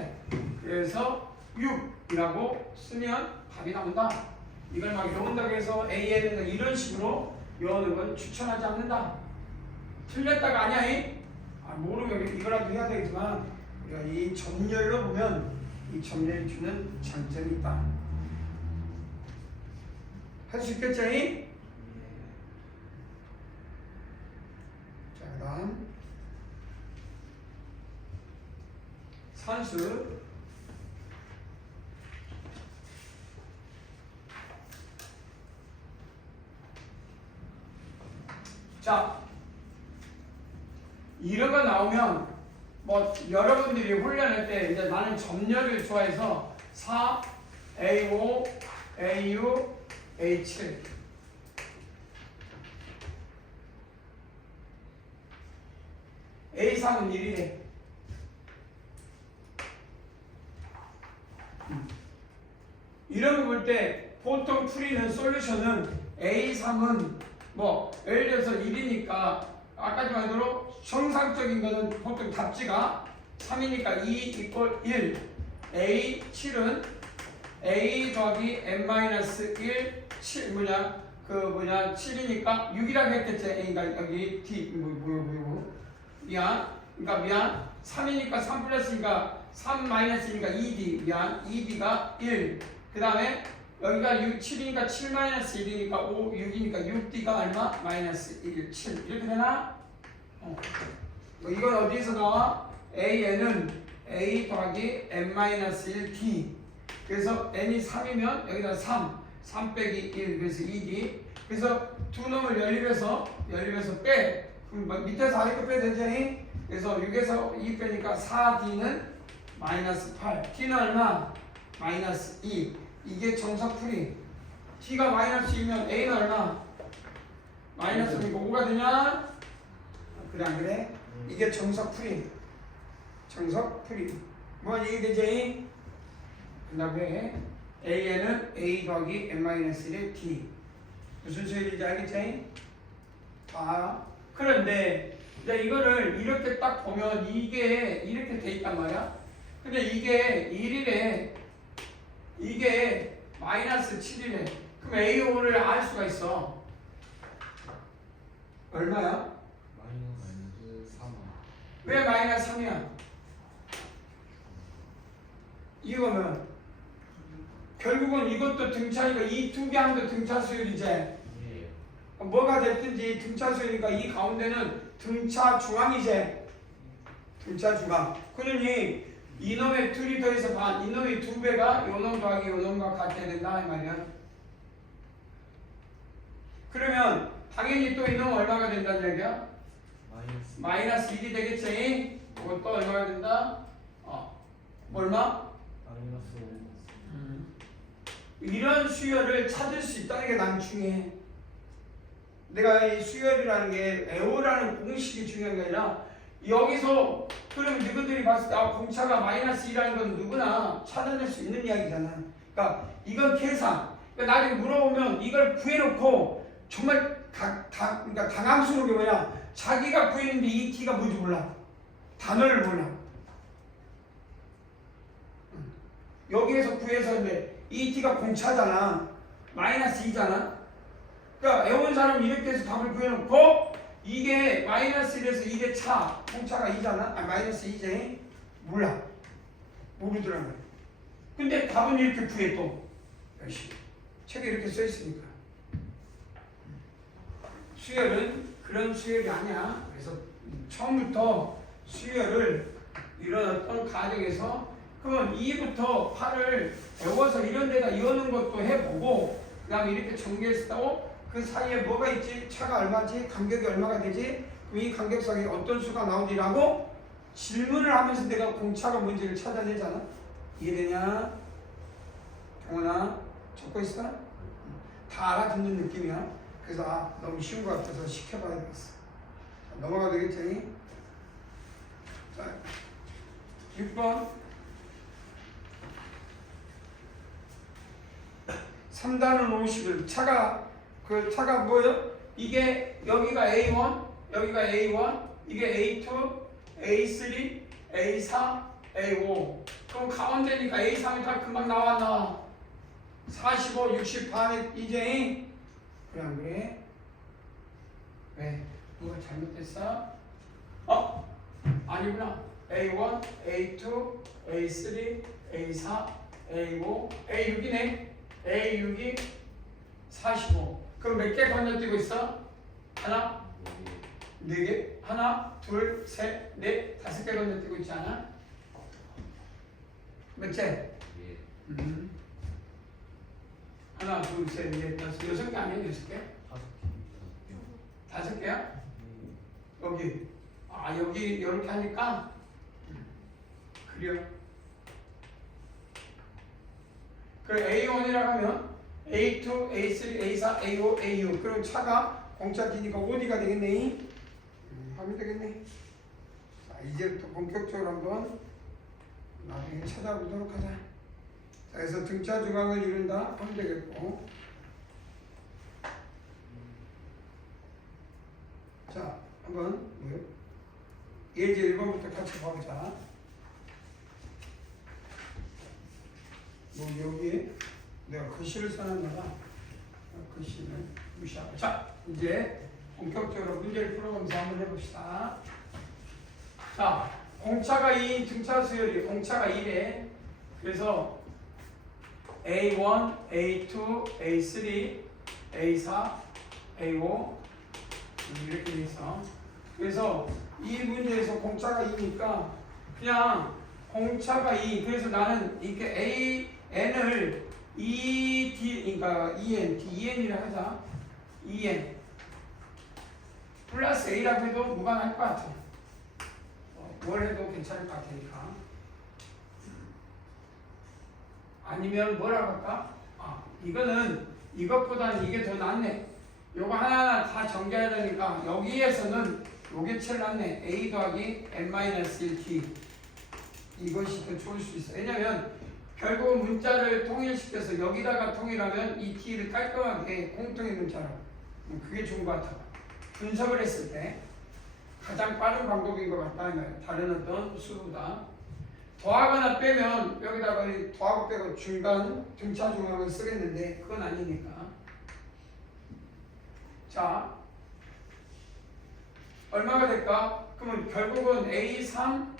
그래서 6이라고 쓰면 답이 나온다. 이걸 막 외운다고 해서 AN에서 이런 식으로 외우는 건 추천하지 않는다. 틀렸다가 아니야. 모르면 이거라도 해야 되겠지만 우리가 이 점열로 보면 이 점열이 주는 장점이 있다. 할 수 있겠죠? 자, 그 다음 산수. 자, 이런 거 나오면 뭐 여러분들이 훈련할 때 이제 나는 점열을 좋아해서 4, A5, AU, A7 A3은 1이래. 이런 거 볼 때 보통 풀이는 솔루션은 A3은 뭐 예를 들어서 1이니까 아까 말대로 정상적인 거는 보통 답지가 3이니까 2 이퀄 1 A7은 A 더하기 n-1 7 7이니까 6이라고 했겠지. A가 여기 D 미안. 그러니까 미안. 3이니까 3 플러스니까 3 마이너스니까 2D 미안. 2D가 1. 그 다음에 여기가 6, 7이니까 7 마이너스 1이니까 5, 6이니까 6D가 얼마? 마이너스 1, 7 이렇게 되나? 이건 어디서 나와? AN은 A 더하기 n-1D 그래서 n이 3이면 여기다 3 빼기 1 그래서 2D 그래서 두 놈을 연립해서 빼 그럼 밑에서 아래로 빼야 되지? 그래서 6에서 2 빼니까 4D는 마이너스 8 D는 얼마? 마이너스 2 이게 정석풀이 T가 마이너스 2면 A는 얼마? 마이너스 2고 뭐가 되냐? 그래 안 그래? 이게 정석풀이 뭐 이해되지? 그 다음에 AN은 A 더하기 n-1의 D 무슨 소리인지 알겠지? 그런데 이제 이거를 이렇게 딱 보면 이게 이렇게 돼 있단 말이야. 근데 이게 1이래 이게 마이너스 7이래. 그럼 A5를 알 수가 있어. 얼마야? 마이너스 3. 왜 마이너스 3이야? 이거면 결국은 이것도 등차니까 이 두 개 항도 등차수열이지. 예. 뭐가 됐든지 등차수열이니까 이 가운데는 등차 중앙이지. 등차 중앙. 그러니 이놈의 둘이 더해서 반, 이놈의 2배가 요놈 더하기 요놈과 같아야 된다 이 말이야. 그러면 당연히 또 이놈 얼마가 된다는 얘기야? 마이너스 1이 되겠지. 이것도 얼마가 된다? 얼마? 마이너스 5. 이런 수열을 찾을 수 있다는 게 난 중요해. 내가 이 수열이라는 게 에오라는 공식이 중요한 게 아니라 여기서 그럼 너희들이 봤을 때 공차가 마이너스 2라는 건 누구나 찾아낼 수 있는 이야기잖아. 그러니까 이건 계산. 그러니까 나중에 물어보면 이걸 구해놓고 정말 그러니까 당황스러운 게 뭐냐? 자기가 구했는데 이 t가 뭔지 몰라. 단어를 몰라. 여기에서 구해서 근데 이 t가 공차잖아. 마이너스 2잖아. 그러니까 외운 사람은 이렇게 해서 답을 구해놓고 이게 마이너스 1에서 2의 차, 공차가 2잖아? 마이너스 2제 몰라. 모르더라고요. 근데 답은 이렇게 구해 또. 열심히. 책에 이렇게 써있으니까. 수열은 그런 수열이 아니야. 그래서 처음부터 수열을 이런 어떤 가정에서 그러면 2부터 8을 외워서 이런 데다 이어놓은 것도 해보고 그 다음에 이렇게 전개했다고 그 사이에 뭐가 있지? 차가 얼마지? 간격이 얼마가 되지? 이 간격상에 어떤 수가 나오지라고 질문을 하면서 내가 공차가 뭔지를 찾아내잖아. 이해되냐? 경원아 적고 있어? 다 알아듣는 느낌이야. 그래서 너무 쉬운 것 같아서 시켜봐야 되겠어. 넘어가 되겠지? 자, 6번 3단은 50을 차가 뭐예요? 이게 여기가 A1 여기가 A1 이게 A2 A3 A4 A5 그럼 가운데니까 A3이 다 금방 나왔나? 45, 60 반에 이제 그래 안 그래? 왜? 뭐가 잘못됐어? 아니구나. A1, A2, A3, A4, A5, A6이네. A6이 45. 그럼 몇 개 건너뛰고 있어? 하나, 네 개? 하나, 둘, 셋, 넷, 다섯 개 건너뛰고 있지 않아? 몇 개? 하나, 둘, 셋, 넷, 다섯, 여섯 개 아니야? 여섯 개? 다섯 개야? 여기. 여기 이렇게 하니까 그래요. 그 A1이라고 하면 A2, A3, A4, A5, A6. 그럼 차가 공차 기니까 어디가 되겠네? 하면 되겠네. 자, 이제부터 본격적으로 한번 나중에 찾아보도록 하자. 자, 그래서 등차 중앙을 이룬다 하면 되겠고. 자, 한번 예제 1번부터 같이 봐보자. 여기에 내가 글씨를 써놨다가 글씨를 무시하고. 자, 이제 본격적으로 문제를 풀어가면서 한번 해봅시다. 자, 공차가 2인 등차 수열이 공차가 1에 그래서 A1, A2, A3, A4, A5 이렇게 돼 있어. 그래서 이 문제에서 공차가 2니까 그냥 공차가 2. 그래서 나는 이렇게 N을 그러니까 EN이라 하자. EN 플러스 A라고 해도 무관할 것 같아. 뭘 해도 괜찮을 것 같으니까. 아니면 뭐라고 할까? 이거는 이것보다는 이게 더 낫네. 요거 하나하나 다 정리해야 되니까 여기에서는 요게 제일 낫네. A 더하기 N-1T 이것이 더 좋을 수 있어. 왜냐면 결국 문자를 통일시켜서 여기다가 통일하면 이 T를 깔끔하게 공통의 문자로 그게 좋은 것 같아. 분석을 했을 때 가장 빠른 방법인 것 같다. 다른 어떤 수보다. 더하거나 빼면 여기다가 더하고 빼고 중간 등차 중앙을 쓰겠는데 그건 아니니까. 자, 얼마가 될까? 그러면 결국은 A3,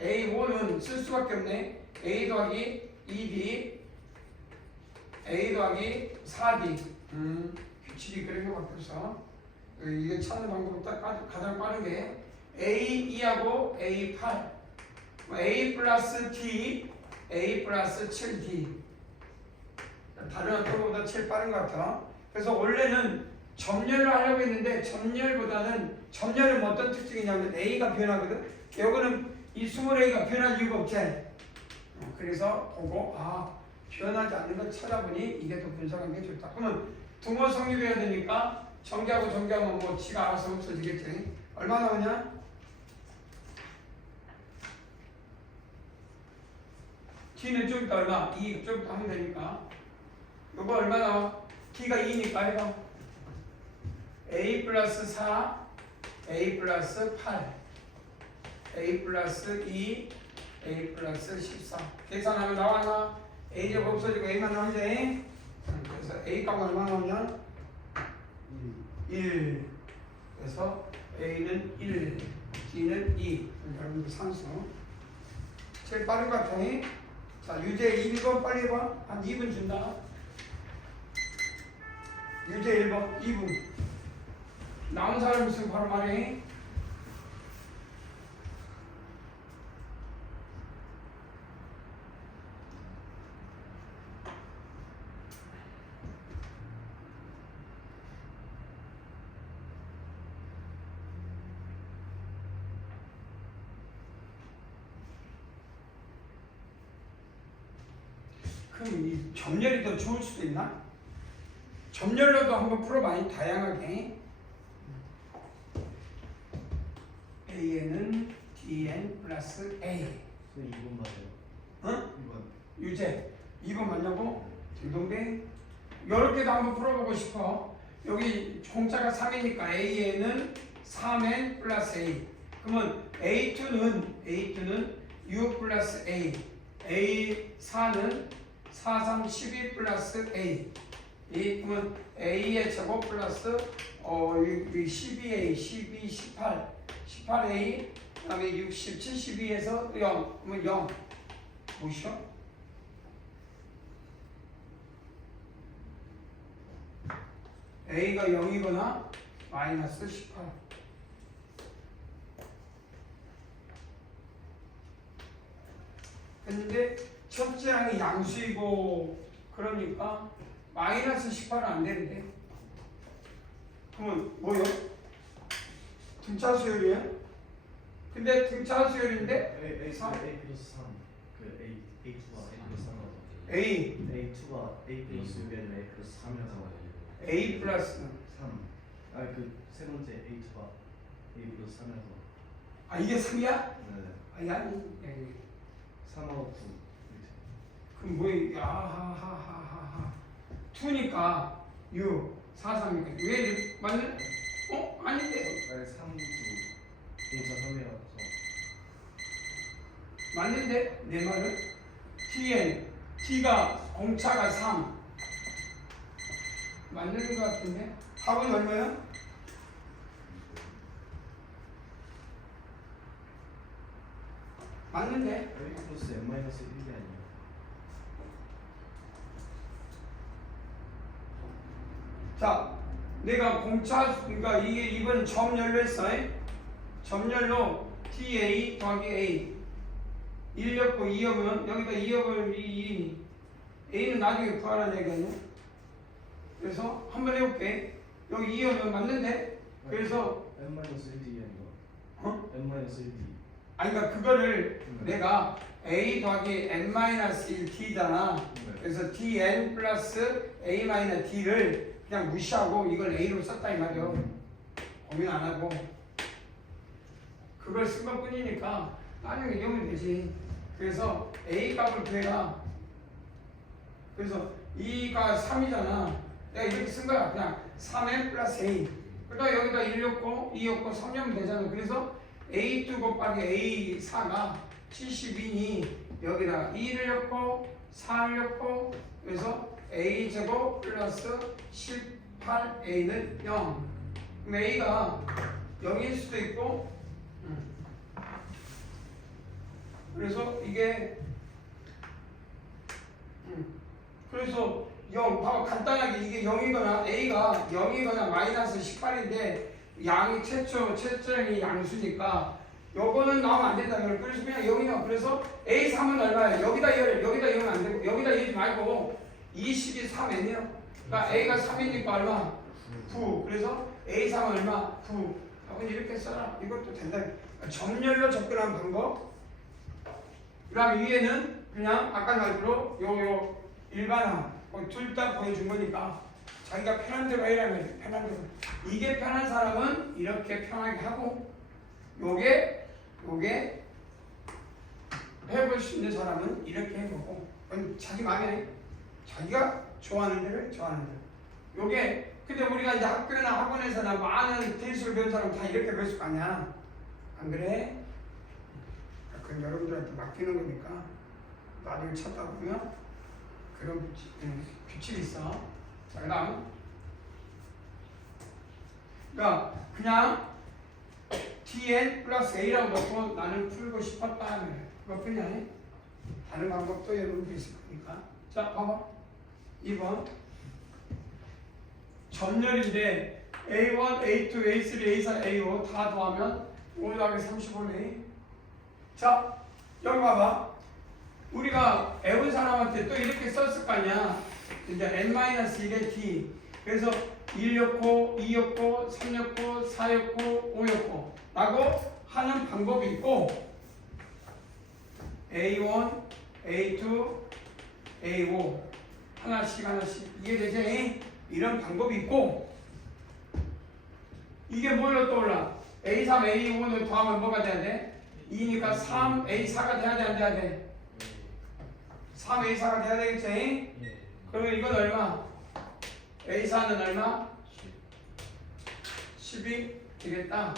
A5는 쓸 수밖에 없네. A 더하기 2D, A 더하기 4D. 규칙이 그런 것 같아서 이게 찾는 방법보다 가장 빠르게 A2하고 A8, A 플러스 T, A 플러스 7D. 다른 어떤 것보다 제일 빠른 것 같아. 그래서 원래는 점열을 하려고 했는데 점열은 어떤 특징이냐면 A가 변하거든. 여기는 이 20A가 변할 이유가 없지. 그래서 보고 변하지 않는 걸 찾아보니 이게 더 분석하는 게 좋다. 그러면 등호 성립해야 되니까 전개하고 전개하면 뭐 지가 알아서 없어지겠지. 얼마 나오냐? T는 좀 이따 얼마? 2 좀 이따 하면 되니까. 요거 얼마 나와? T가 2니까 해봐. A 플러스 4, A 플러스 8, A 플러스 2, A 플러스 14. 계산하면 나와나? A제곱 없어지고 A만 나오지? 그래서 A 값은 얼마 나오냐? 1. 그래서 A는 1, T는 2. 여러분들 산수. 제일 빠른 것 같아. 자, 유제 1번 빨리 해봐. 한 2분 준다. 유제 1번 2분. 나온 사람 있으면 바로 말해. 그럼 이 점열이 더 좋을 수도 있나? 점열로도 한번 풀어봐요. 다양하게. A에는 Dn 플러스 A. 2번 맞아요. 응? 2번. 유제 2번 맞냐고? 딩동댕. 이렇게도 한번 풀어보고 싶어. 여기 공차가 3이니까 A에는 3n 플러스 A. 그러면 A2는 U 플러스 A. A4는 4, 3, 12 플러스 A. 이 그러면 A의 제곱 플러스 이 12A, 12, 18, 18A, 그다음에 60, 72에서 0, 그러면 0. 뭐시오? A가 0이거나 마이너스 18. 근데 첫째 항이 양수이고 그러니까 마이너스 18은 안 되는데. 그러면 뭐요? 등차 수열이에요? 근데 등차 수열인데 A 플러스 3. 그 A2가 A 플러스 3이라서. A A2가 A 플러스 6이 아니라 A 플러스 3이라서. A 플러스 3. 아, 그 세 번째 A2가 A 플러스 3이라서. 아 이게 3이야? 네. 아니 3하고 9. 그럼 뭐야? 하하하하하 2니까 6, 4, 3이니까 왜 이렇게 맞네? 아닌데? 아니 3, 9. 등차 3이라서. 맞는데? 내 말은? Tn T가 공차가 3 맞는 것 같은데? 답은 얼마야? 맞는데? A 플러스 N 마이너스 1이 아니에요. 자, 내가 공차, 그러니까 이게 이번 점열로 했어. 점열로 TA 더하기 A 1였고 2였으면 여기다 2였으면 2 A는 나중에 구하라는 얘기아니야. 그래서 한번 해볼게. 여기 2였으면 맞는데? 그래서 N 마이너스 1이 아니고. 어? N 마이너스 1이. 아니 그러니까 그거를 내가 A 더하기 N-1T잖아. 그래서 Tn 플러스 A-T를 그냥 무시하고 이걸 A로 썼다 이 말이야. 고민 안 하고 그걸 쓴 것 뿐이니까 나중에 이용이 되지. 그래서 A 값을 구해라. 그래서 2가 3이잖아. 내가 이렇게 쓴 거야. 그냥 3n 플러스 A. 그러니까 여기다 1였고 2였고 3년 되잖아. 그래서 A2 곱하기 A4가 72니 여기다가 2를 넣고 4를 넣고 그래서 A제곱 플러스 18A는 0. 그럼 A가 0일 수도 있고 그래서 이게 그래서 0 봐봐 간단하게 이게 0이거나 A가 0이거나 마이너스 18인데 양이 최초형이 양수니까 요거는 나오면 안 된다면 그래서 그냥 0이야. 그래서 A3은 얼마야? 여기다 0은 안 되고 여기다 1지 말고 20이 3n이요. 그러니까 A가 3이니까 얼마? 9. 그래서 A3은 얼마? 9. 하고 이렇게 써라. 이것도 된다. 그러니까 점열로 접근하는 방법. 그 다음에 위에는 그냥 아까 말대로 요 일반항 둘 다 보여준 거니까 자기가 편한 대로 해라면 편한 대로. 이게 편한 사람은 이렇게 편하게 하고 요게 해볼 수 있는 사람은 이렇게 해보고 자기 마음에 자기가 좋아하는 대로 좋아하는 대로. 요게 근데 우리가 이제 학교나 학원에서나 많은 테니스를 배운 사람 다 이렇게 배웠을 거 아니야. 안 그래? 그건 여러분들한테 맡기는 거니까 나중에 찾다 보면 그런 규칙이 있어. 자, 그 다음 그러니까 그냥 Tn 플러스 A라고 놓고 나는 풀고 싶었다 하면 그것뿐이야. 다른 방법도 여러분들 있을 거니까. 자, 봐봐. 2번 점열인데 A1, A2, A3, A4, A5 다 더하면 5 더하기 35네. 자, 여기 봐봐. 우리가 배운 사람한테 또 이렇게 썼을 거 아니야. 이제 N-1의 D. 그래서 1였고, 2였고, 3였고, 4였고, 5였고 라고 하는 방법이 있고 A1, A2, A5 하나씩 이해되지? 이런 방법이 있고 이게 뭘로 떠올라? A3, A5를 더하면 뭐가 돼야 돼? 2니까 3, A4가 돼야 돼, 안 돼야 돼? 3, A4가 돼야 되겠지? 예. 그러면 이건 얼마? A4는 얼마? 10이 되겠다.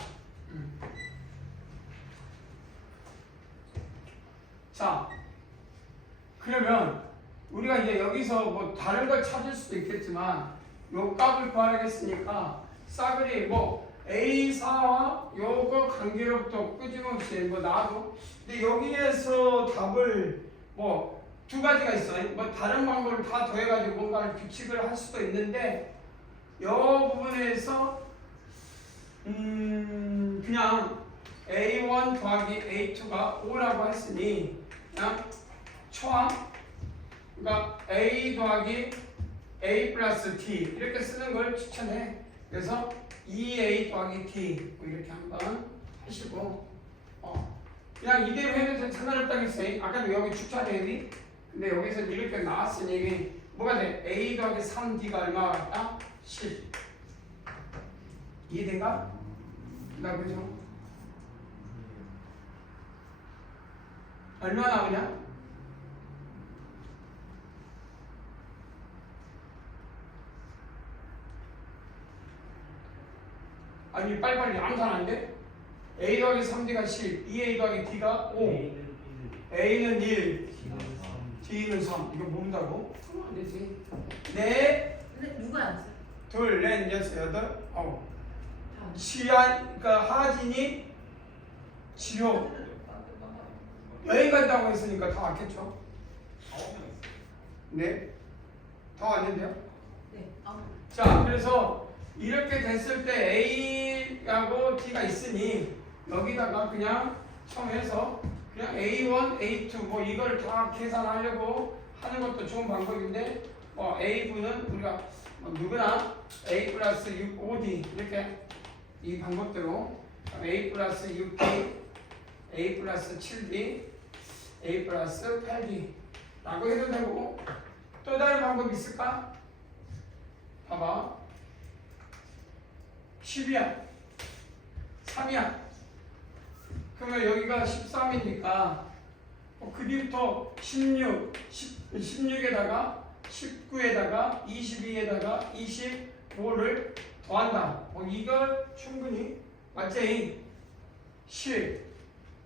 자, 그러면 우리가 이제 여기서 뭐 다른 걸 찾을 수도 있겠지만 요 값을 구하겠으니까 싸그리 뭐 A4와 요거 관계로부터 끊임없이 뭐 나와도 근데 여기에서 답을 뭐 두 가지가 있어요. 뭐 다른 방법을 다 더해가지고 뭔가를 규칙을 할 수도 있는데 요 부분에서 그냥 A1 더하기 A2가 5라고 했으니 그냥 초항 그러니까 A 더하기 A 플러스 T 이렇게 쓰는 걸 추천해. 그래서 2A 더하기 T 뭐 이렇게 한번 하시고 그냥 이대로 해도 상관없다고 했어요. 아까도 여기 주차 대비 근데 여기서 이렇게 나왔으니 뭐가 돼? A 더하기 3D가 얼마가 같다? 10 이해된가? 나 그죠? 얼마 나오냐? 아니 빨리빨리 암산하는데 A 더하기 3D가 10 2A 더하기 D가 5 A는 1 D는 3 이거 모른다고? 안 되지 네 근데 누가 안 써? 둘, 넷, 여섯, 여덟, 아홉 그러니까 하진이 지효 여행 간다고 했으니까 다 왔겠죠? 9명 있어요. 네? 다 왔는데요? 네. 자 그래서 이렇게 됐을 때 A하고 D가 있으니 여기다가 그냥 처음에서 그냥 A1, A2 뭐 이걸 다 계산하려고 하는 것도 좋은 방법인데 A분은 우리가 누구나 A 플러스 6, 5D 이렇게 이 방법대로 A 플러스 6D, A 플러스 7D, A 플러스 8D 라고 해도 되고 또 다른 방법이 있을까? 봐봐 10이야 3이야 그러면 여기가 13이니까 그 뒤부터 16, 16에다가 19에다가 22에다가 25를 더한다. 이걸 충분히 맞지? 10,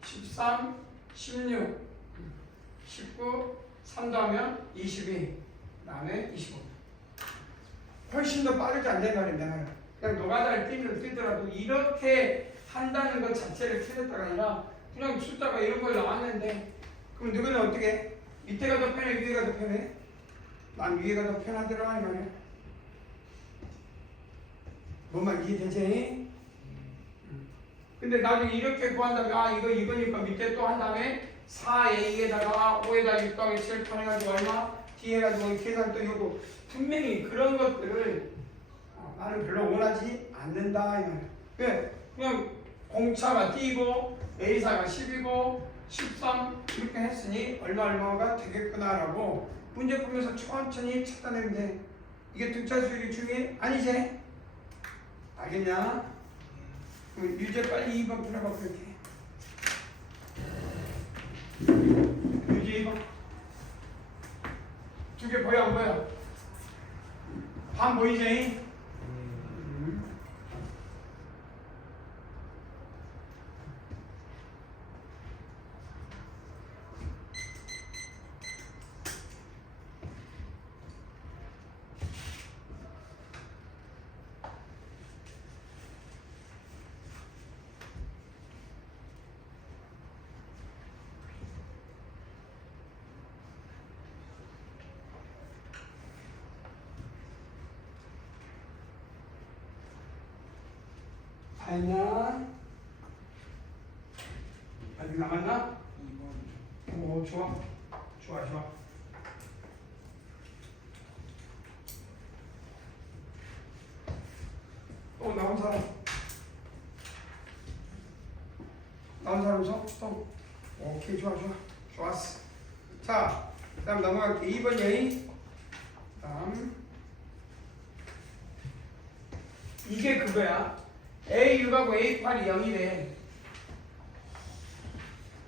13, 16, 19, 3 더하면 22, 그 다음에 25. 훨씬 더 빠르지 않냐 말이야. 그냥 노가다를 뛰더라도 이렇게 한다는 것 자체를 틀렸다가 아니라 그냥 숫자가 이런 걸 나왔는데 그럼 누구는 어떻게 해? 밑에가 더 편해? 위에가 더 편해? 난 위에가 더 편하더라 이 말이야. 뭐만 이해되지? 근데 나중에 이렇게 구한 다음에 이거니까 밑에 또 한 다음에 4A에다가 5에다 6 더하기 7 해가지고 얼마? D 해가지고 계산 또 이거 분명히 그런 것들을 나는 별로 원하지 않는다 이 말이야. 그냥 공차가 D고 A사가 10이고 13 이렇게 했으니 얼마가 되겠구나라고 문제 풀면서 천천히 찾아내면 돼. 이게 등차수열이 중요해? 아니지? 알겠냐? 유제 빨리 2번 풀어봐 그렇게. 유제 2번 두 개 보여 안 보여? 반 보이지? 아니야. 아직 남았나? 2번. 오, 좋아. 또 나온 사람 또. 오케이, 좋았어. 자, 그다음 넘어갈게. 2번 여인. 다음. 이게 그거야. A6하고 A8이 0이래.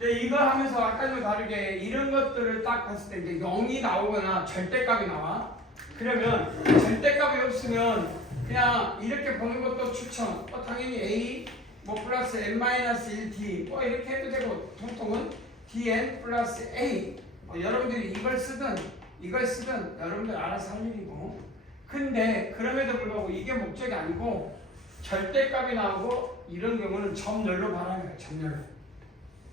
이거 하면서 아까도 다르게 이런 것들을 딱 봤을 때 이제 0이 나오거나 절대값이 나와. 그러면 절대값이 없으면 그냥 이렇게 보는 것도 추천. 당연히 A 뭐 플러스 n-1t 뭐 이렇게 해도 되고 통통은 dn 플러스 a. 여러분들이 이걸 쓰든 이걸 쓰면 여러분들 알아서 할 일이고. 근데 그럼에도 불구하고 이게 목적이 아니고 절대값이 나오고 이런 경우는 점열로 말하는 거예요. 점열로.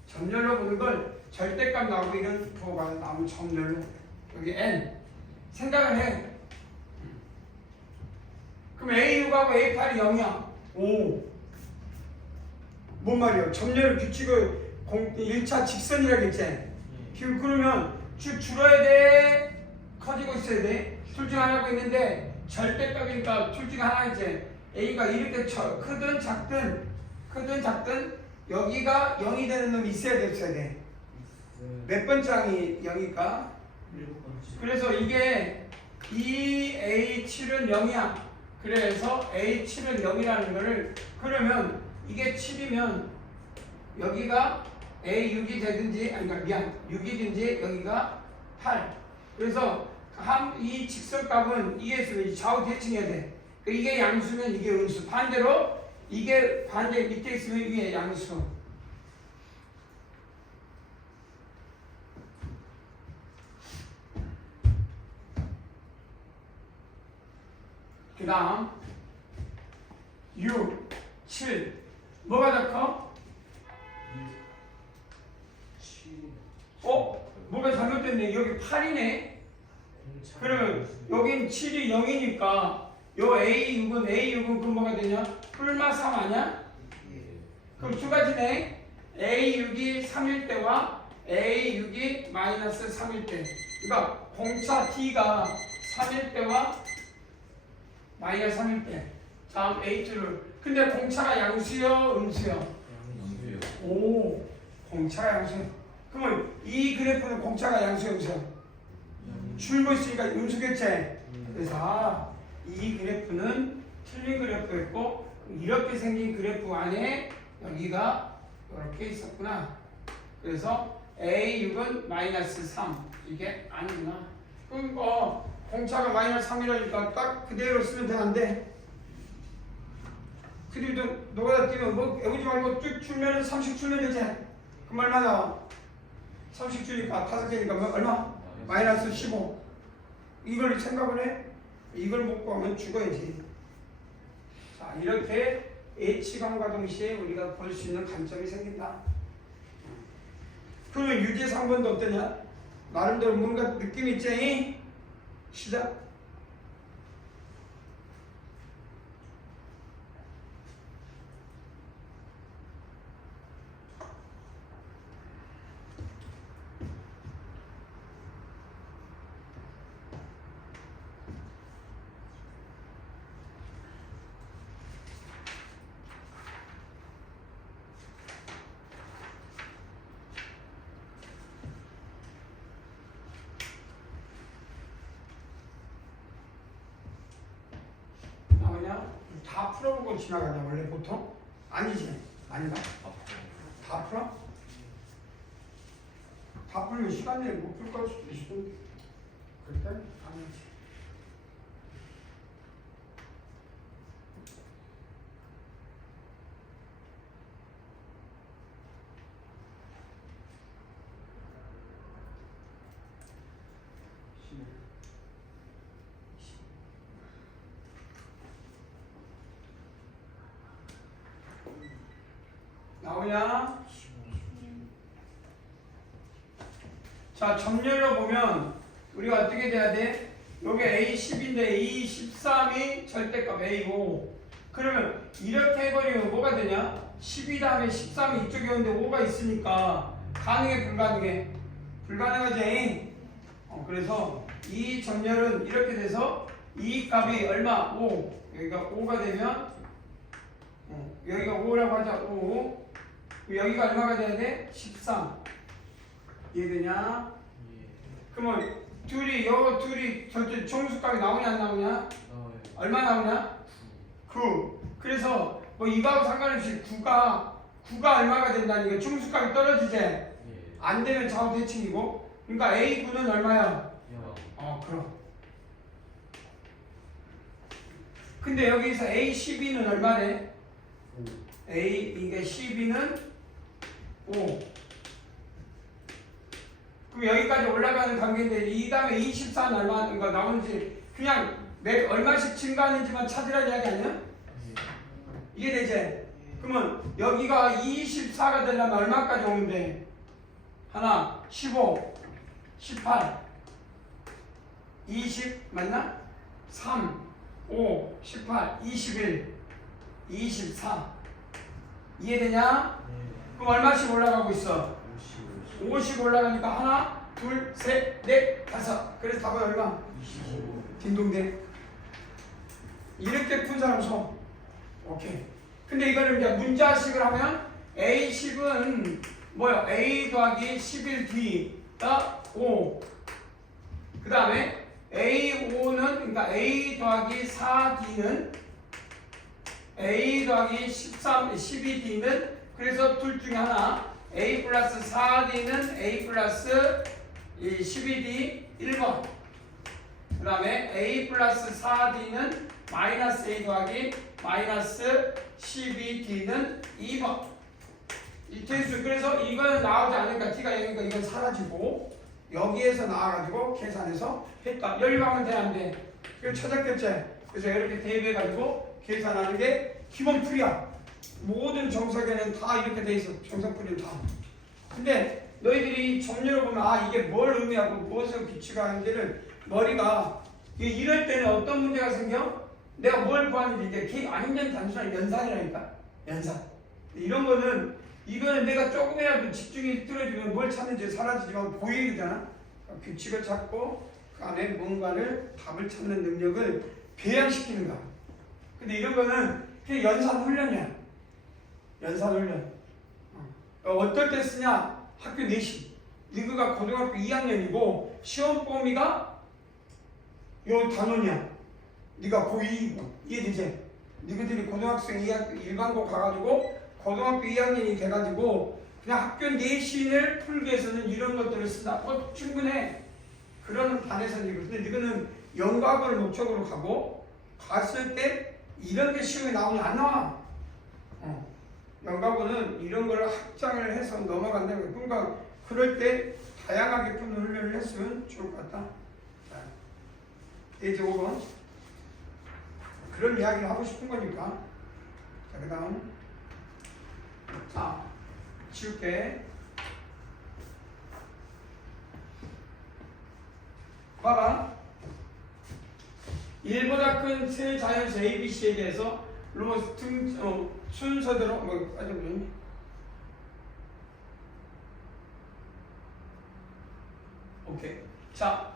점열로 보는 걸 절대값 나오고 이런 부호가 나오면 점열로. 여기 n. 생각을 해. 그럼 A6하고 A8이 0이야. 오. 뭔 말이야? 점열 규칙을 1차 직선이라겠지? 그러면 줄어야 돼? 커지고 있어야 돼? 둘 중 하나고 있는데 절대값이니까 둘 중 하나겠지? A가 이렇게 크든 작든 여기가 0이 되는 놈이 있어야 돼 없어야 돼? 몇 번째 항이 0이니까? 7번째. 그래서 이게 이 A7은 0이야. 그래서 A7은 0이라는 거를 그러면 이게 7이면 여기가 A6이 되든지 아니 그러니까 미안 6이든지 여기가 8. 그래서 이 직선값은 이게 좌우 대칭해야 돼. 이게 양수면 이게 음수. 반대로 이게 반대 밑에 있으면 이게 양수. 그 다음 6, 7 뭐가 더 커? 뭐가 잘못됐네. 여기 8이네. 그러면 여긴 7이 0이니까 요 A6은 그 뭐가 되냐? 뿔마 3 아니야? 그럼 두 가지네. A6이 3일 때와 A6이 마이너스 3일 때. 그러니까 공차 T가 3일 때와 마이너스 3일 때. 다음 A2를. 근데 공차가 양수요, 음수요? 양수요. 오, 공차가 양수요. 그러면 이 그래프는 공차가 양수요, 음수요? 줄고 있으니까 음수겠지? 그래서 이 그래프는 틀린 그래프였고 이렇게 생긴 그래프 안에 여기가 이렇게 있었구나. 그래서 A6은 마이너스 3 이게 아니구나. 그러니까 공차가 마이너스 3이라니까 딱 그대로 쓰면 되는데 그래도 너가 뛰면 뭐 외우지 말고 쭉 줄면은 30 줄면 되지? 그럼 얼마 나와? 30 주니까 5개니까 얼마? 마이너스 15. 이걸 생각을 해? 이걸 못 구하면 죽어야지. 자, 이렇게 H감과 동시에 우리가 볼 수 있는 관점이 생긴다. 그러면 유기의 상번도 어떠냐? 나름대로 뭔가 느낌 있지? 시작. 다 풀어보고 지나가냐 원래 보통? 아니지? 아닌가? 다 풀어? 다 풀면 시간 내에 못 풀 걸 수도 있어. 그럴 땐 아니지. 나오냐? 자, 점열로 보면 우리가 어떻게 돼야 돼? 요게 A10인데 A13이 절대값 A고 그러면 이렇게 해버리면 뭐가 되냐? 12 다음에 13이 이쪽에 오는데 5가 있으니까 가능해 불가능해? 불가능하지? 그래서 이 점열은 이렇게 돼서 이 값이 얼마? 5 여기가 5가 되면 여기가 5라고 하자 5 여기가 얼마가 돼야 돼? 13 이해되냐? 그러면 둘이 저쪽 정수값이 나오냐 안 나오냐? 얼마 나오냐? 9 그래서 뭐 이거하고 상관없이 9가 얼마가 된다니까 중수값이 떨어지지? 안 되면 좌우 대칭이고 그러니까 A9는 얼마야? 그럼 근데 여기서 A12는 얼마래? 이게 12는 5. 그럼 여기까지 올라가는 관계인데 이 다음에 24는 얼마인가 나오는지 그냥 얼마씩 증가하는지만 찾으라는 이야기 아니야? 이게 되지? 그러면 여기가 24가 되려면 얼마까지 오면 돼? 하나, 15, 18, 20 맞나? 3, 5, 18, 21, 24 이해되냐? 그럼 얼마씩 올라가고 있어? 50 올라가니까 하나, 둘, 셋, 넷, 다섯. 그래서 답은 얼마? 25. 딩동댕. 이렇게 푼 사람 손. 오케이. 근데 이거를 이제 문자식을 하면 A식은 뭐야? A 더하기 11D가 5. 그 다음에 A5는 그러니까 A 더하기 4D는 A 더하기 13, 12D는 그래서 둘 중에 하나 A 플러스 4D는 A 플러스 12D 1번 그 다음에 A 플러스 4D는 마이너스 A 더하기 마이너스 12D는 2번 이 개수 그래서 이거는 나오지 않으니까 D가 0이니까 이건 사라지고 여기에서 나와가지고 계산해서 했다. 여기 가면 돼, 안 돼? 이거 찾았겠지? 그래서 이렇게 대입해가지고 계산하는 게 기본 풀이야. 모든 정석에는 다 이렇게 돼 있어. 정석풀이는 다. 근데 너희들이 점유를 보면 아 이게 뭘 의미하고 무엇을 규칙하는지를 머리가 이럴 때는 어떤 문제가 생겨? 내가 뭘 구하는지 이제 완전 단순한 연산이라니까. 연산. 이런 거는 이거는 내가 조금이라도 집중이 틀어지면 뭘 찾는지 사라지지만 보이잖아. 그러니까 규칙을 찾고 그 안에 뭔가를 답을 찾는 능력을 배양시키는 거야. 근데 이런 거는 그냥 연산 훈련이야. 연산 훈련. 어떨 때 쓰냐? 학교 내신. 이거가 고등학교 2학년이고 시험 범위가 요 단원이야. 네가 고2이고 이해되지? 너희들이 고등학생 2학년 일반고 가가지고 고등학교 2학년이 돼가지고 그냥 학교 내신을 풀기 위해서는 이런 것들을 쓰다. 충분해. 그런 반에서는 이거. 근데 이거는 연구학을 목적으로 가고 갔을 때 이런 게 시험에 나오면 안 나와. 연구학은 이런 걸 확장을 해서 넘어간다는 거야. 그러니까 그럴 때 다양하게 푸는 훈련을 했으면 좋을 것 같다. 자, 이제 5번. 그런 이야기를 하고 싶은 거니까. 자, 그 다음. 자, 지울게. 봐봐. 1보다 큰 세 자연수 A, B, C에 대해서 순서대로 뭐 빠져보니? 오케이. 자,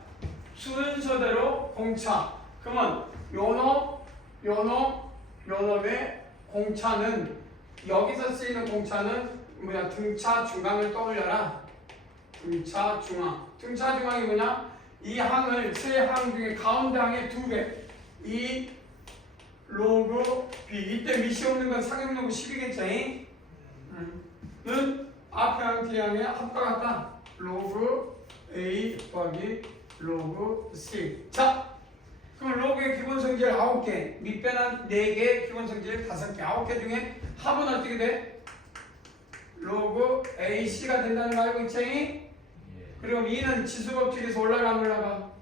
순서대로 공차. 그러면 요놈의 공차는 여기서 쓰이는 공차는 뭐야? 등차 중앙을 떠올려라. 등차 중앙. 등차 중앙이 뭐냐? 이 항을 세 항 중에 가운데 항의 2배. 이 로그 B. 이때 밑이 없는 건 상용로그 10이겠지? 는 앞에 항 뒤에 항의 합과 같다. 로그 A 더하기 로그 C. 자, 그럼 로그의 기본 성질 9개, 밑변환 4개, 기본 성질 5개. 9개 중에 합은 어떻게 돼? 로그 AC가 된다는 거 알고 있지? 그리고 2는 지수법칙에서 올라가 안 올라가?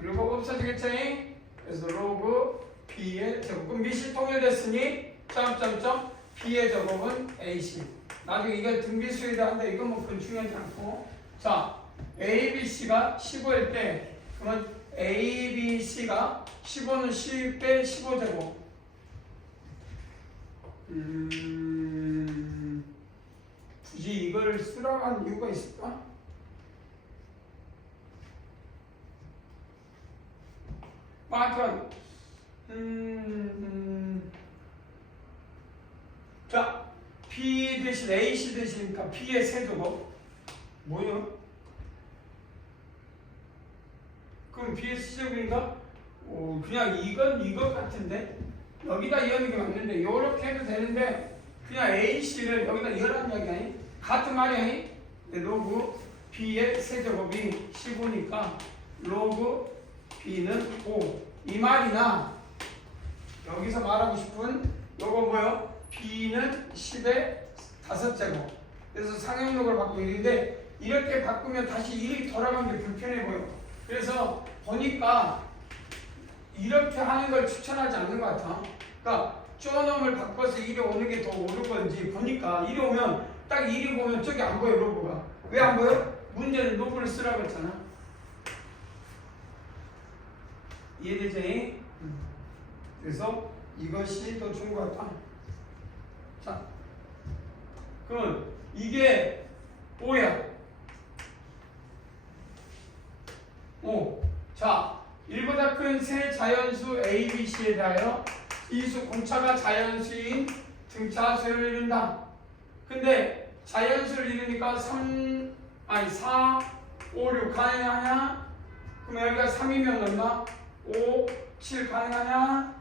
그리고 없어지겠지? 그래서 로그 B의 제곱. 그럼 밑이 통일됐으니 점점점 B의 제곱은 AC. 나중에 이거 등비수에다 한데 이건 뭐 그건 중요하지 않고. 자, ABC가 15일 때 그러면 ABC가 15는 10배 15제곱. 굳이 이걸 쓰라고 하는 이유가 있을까? 하여튼 자, B 대신 AC 대신이니까 B의 세제곱 뭐예요? 그럼 B의 세제곱인가? 그냥 이건 이것 같은데 여기다 이어는 게 맞는데 요렇게 해도 되는데 그냥 AC를 여기다 이어라는 이야기 아니? 같은 말이 아니? 로그 B의 세제곱이 15니까 로그 B는 5. 이 말이나 여기서 말하고 싶은 요거 뭐요? B는 10의 5제곱. 그래서 상용력을 갖고 있는데 이렇게 바꾸면 다시 1이 돌아가는 게 불편해 보여. 그래서 보니까 이렇게 하는 걸 추천하지 않는 것 같아. 그러니까 쪼놈을 바꿔서 1이 오는 게 더 옳은 건지 보니까 1이 오면 딱 1이 보면 저기 안 보여 로그가. 왜 안 보여? 문제는 로그를 쓰라고 했잖아. 이해되지? 그래서 이것이 더 좋은 것 같다. 자, 그러면 이게 5야. 5. 자, 1보다 큰 세 자연수 A, B, C에 대하여 이수 공차가 자연수인 등차 수를 이룬다. 근데 자연수를 이루니까 4, 5, 6 가능하냐? 그럼 여기가 3이면 얼마? 5, 7 가능하냐?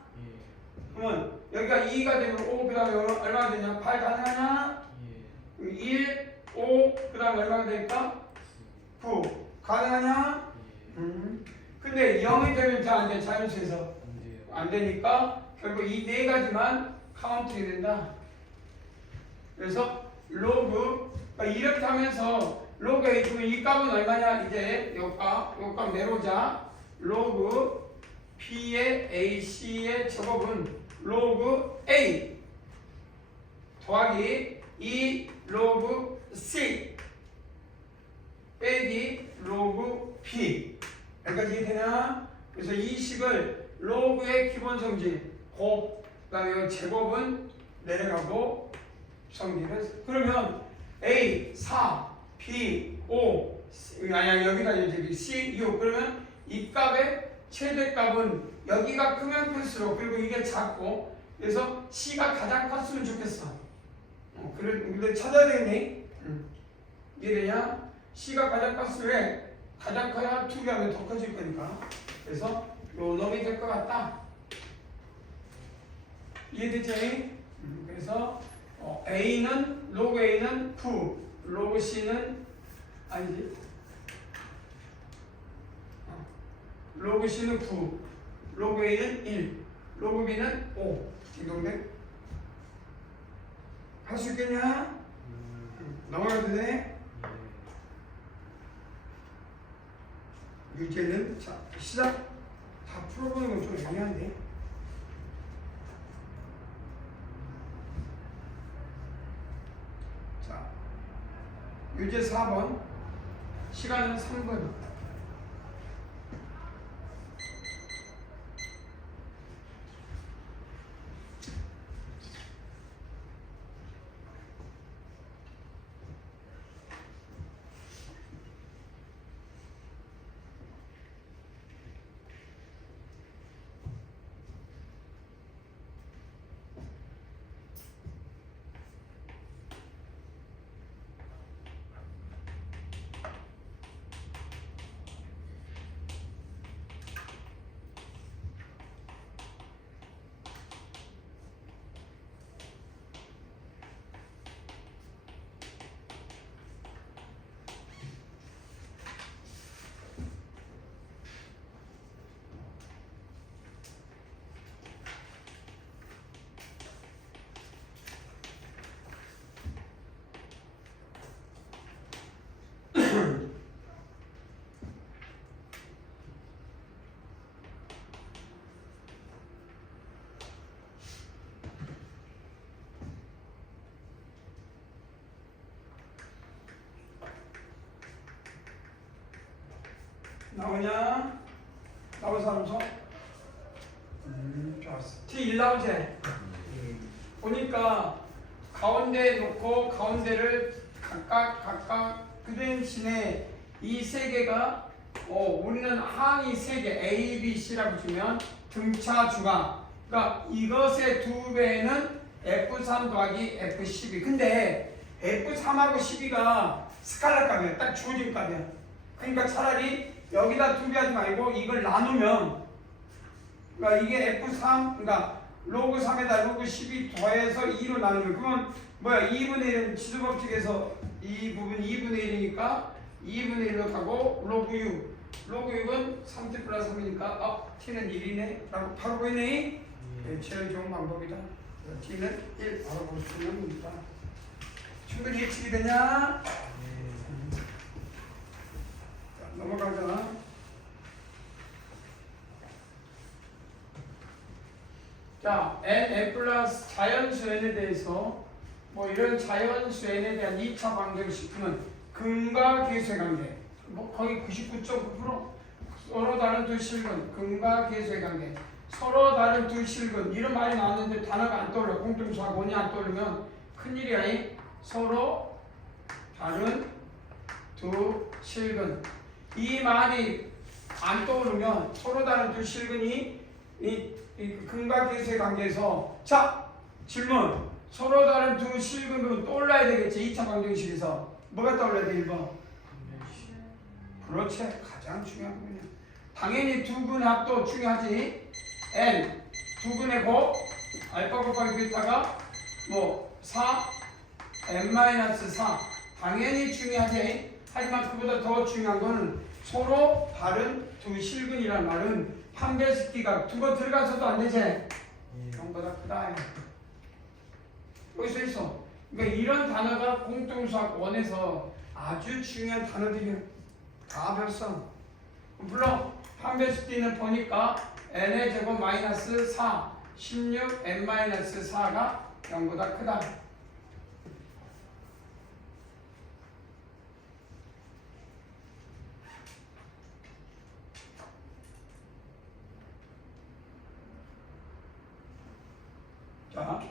그러면 여기가 2가 되면 5, 그 다음에 얼마가 되냐? 8 가능하냐? 1, 5, 그 다음에 얼마가 되니까? 9 가능하냐? 근데 0이 되면 잘 안 돼, 자연수에서. 안 되니까 결국 이 네 가지만 카운팅이 된다. 그래서 로그, 그러니까 이렇게 하면서 로그 A, 그러면 이 값은 얼마냐? 이제 요 값 내놓자. 로그 B의 AC의 제곱은 로그 A 더하기 2 로그 C 빼기 로그 B. 여기까지 이해되냐? 그래서 이 식을 로그의 기본 성질 곱, 그 다음에 제곱은 내려가고 성질을. 그러면 A 4, B 5, 아니 여기다 이제 C 6. 그러면 이 값의 최대값은 여기가 크면 클수록, 그리고 이게 작고, 그래서 C가 가장 컸으면 좋겠어. 근데 찾아야 되겠네. 이해되냐? C가 가장 컸으면 왜? 가장 커야 2배 하면 더 커질 거니까. 그래서 요 놈이 될 것 같다. 이해되지? 그래서 A는 로그 A는 9, 로그 C는 아니지. 로그 C는 9, 로그 A는 1, 로그 B는 5. 딩동댕. 할 수 있겠냐? 넘어가도 돼? 이제는 자 시작. 다 풀어보는 건 좀 애매한데. 자, 유제 4번. 시간은 3분. 나오냐? 나올 사람 손? 좋았어. T1 나오지? 보니까 가운데 놓고 가운데를 각각 그 대신에 이 세 개가 우리는 항이 세 개 A, B, C라고 주면 등차 주가. 그러니까 이것의 2배는 F3 더하기 F12. 근데 F3하고 12가 스칼라 값이야. 딱 주어진 값이야. 그러니까 차라리 여기다 2배 하지 말고 이걸 나누면, 그러니까 이게 F3, 그러니까 로그 3에다 로그 12 더해서 2로 나누면, 그러면 뭐야? 2분의 1은 지수법칙에서 이 부분 2분의 1이니까 2분의 1로 가고, 로그 6. 로그 6은 3t 플러스 3이니까 t는 1이네 라고 바로 보이네. 네, 제일 좋은 방법이다. t는 1 바로 볼 수 있는 겁니다. 충분히 예측이 되냐? 자, n 플러스 자연수 n에 대해서 뭐 이런 자연수 n에 대한 2차 방정식은 근과 계수의 관계. 뭐 거의 99.9% 서로 다른 두 실근, 근과 계수의 관계. 서로 다른 두 실근 이런 말이 나왔는데 단어가 안 떠올려. 공통수하고 원이 안 떠오르면 큰일이야. 서로 다른 두 실근. 이 말이 안 떠오르면 서로 다른 두 실근이 이 근과 계수의 관계에서 자 질문 서로 다른 두 실근은 떠올라야 되겠지. 2차 방정식에서 뭐가 떠올라야 돼? 1번 그렇지. 가장 중요한 거냐. 당연히 두 근의 합도 중요하지. n 두 근의 곱 알파 곱하기 베타가 뭐 4 n-4 당연히 중요하지. 하지만 그보다 더 중요한 거는 서로 다른 두 실근이란 말은 판별식기가 두 번 들어가서도 안 되지. 그런보다 크다. 여기 써 있어. 그러니까 이런 단어가 공통수학 원에서 아주 중요한 단어들이 다 배웠어. 물론 판별식기는 보니까 n의 제곱 마이너스 4 16 n-4가 0보다 크다. 자,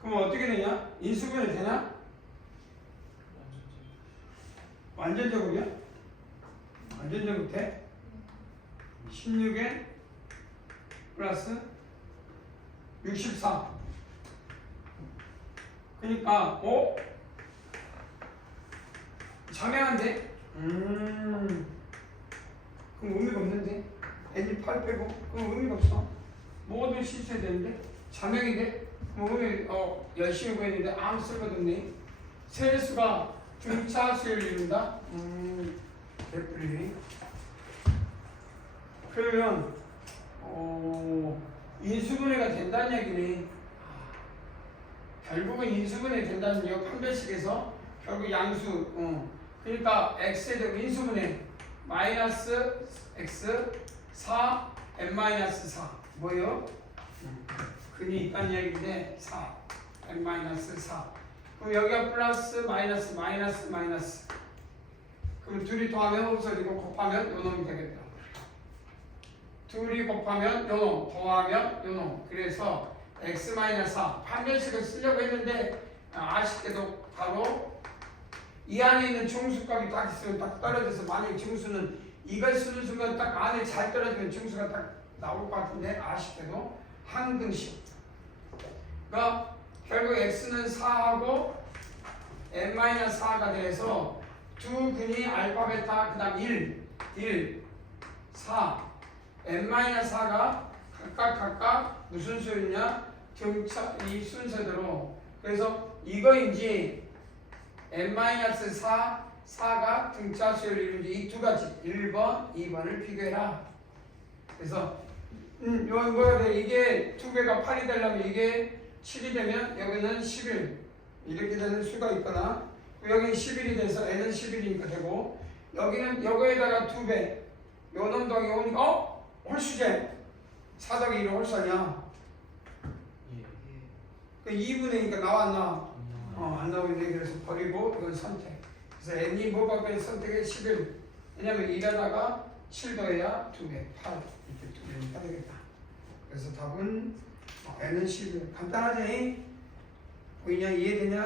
그럼 어떻게 되냐? 인수분해 되냐? 완전 제곱이야? 완전 제곱 돼? 16에 플러스 64. 그러니까 자매한데? 그럼 의미가 없는데? n이 8 빼고? 그럼 의미가 없어. 뭐든 실수해야 되는데? 자명인데? 뭐 의미 열심히 구했는데 아무 쓸모도 없네. 세수가 등차수를 이룬다? 개뿔이네. 그러면 인수분해가 된다는 얘기네. 결국은 인수분해 된다는 얘기가 판별식에서 결국 양수 그러니까 x에 대한 인수분해 마이너스 x 4 n-4 뭐예요? 근이 있다는 얘기인데 4 n-4 그럼 여기가 플러스 마이너스 마이너스 마이너스 그럼 둘이 더하면 없어지고 곱하면 요 놈이 되겠다. 둘이 곱하면 요 놈 더하면 요 놈 그래서 x-4 판별식을 쓰려고 했는데 아쉽게도 바로 이 안에 있는 중수값이 딱 있으면 딱 떨어져서 만약에 중수는 이걸 쓰는 순간 딱 안에 잘 떨어지면 중수가 딱 나올 것 같은데 아쉽게도 항등식. 그러니까 결국 x는 4하고 n-4가 돼서 두 근이 알파 베타 그 다음 1 4 n-4가 각각 무슨 수였냐 등차 이 순서대로 그래서 이거인지 n-4 4가 등차 수를 이루는지 이 두 가지 1번 2번을 비교해라. 그래서 이거 뭐가 돼? 이게 두 개가 8이 되려면 이게 7이 되면 여기는 11 이렇게 되는 수가 있거나 여기는 11이 돼서 n은 11이니까 되고 여기는 여기에다가 2배 요 놈 더하기 오니까 홀수제 4 더하기 1은 홀수냐? 그 2분의니까 나왔나? 안 나오는데 그래서 버리고 이건 선택. 그래서 n이 뭐 바뀌는 선택에 11 왜냐면 2에다가 7 더해야 2배 8 이렇게 2배니까 되겠다. 그래서 답은 n은 11 간단하지? 보이냐? 이해되냐?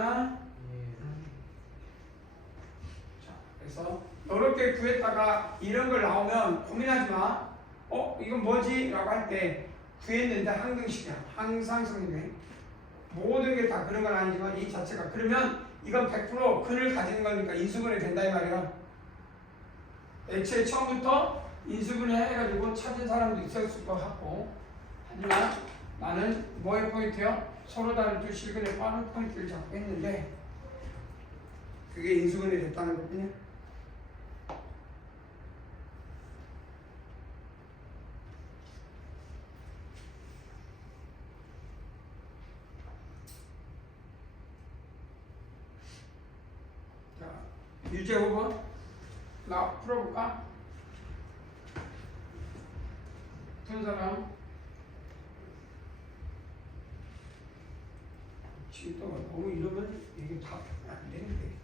자, 그래서 이렇게 구했다가 이런 걸 나오면 고민하지 마. 이건 뭐지? 라고 할 때 구했는데 항등식이야. 항상 성립해. 모든 게 다 그런 건 아니지만 이 자체가 그러면 이건 100% 근을 가지는 거니까 인수분해 된다 이 말이야. 애초에 처음부터 인수분해 해가지고 찾은 사람도 있었을 것 같고 하지만 나는 뭐의 포인트요? 서로 다른 두 실근의 빠른 포인트를 잡고 했는데 그게 인수분해 됐다는 거군요. 유제 5번 나 풀어볼까? 푼 사람 지금 또 너무 이러면 이게 다 안 되는데.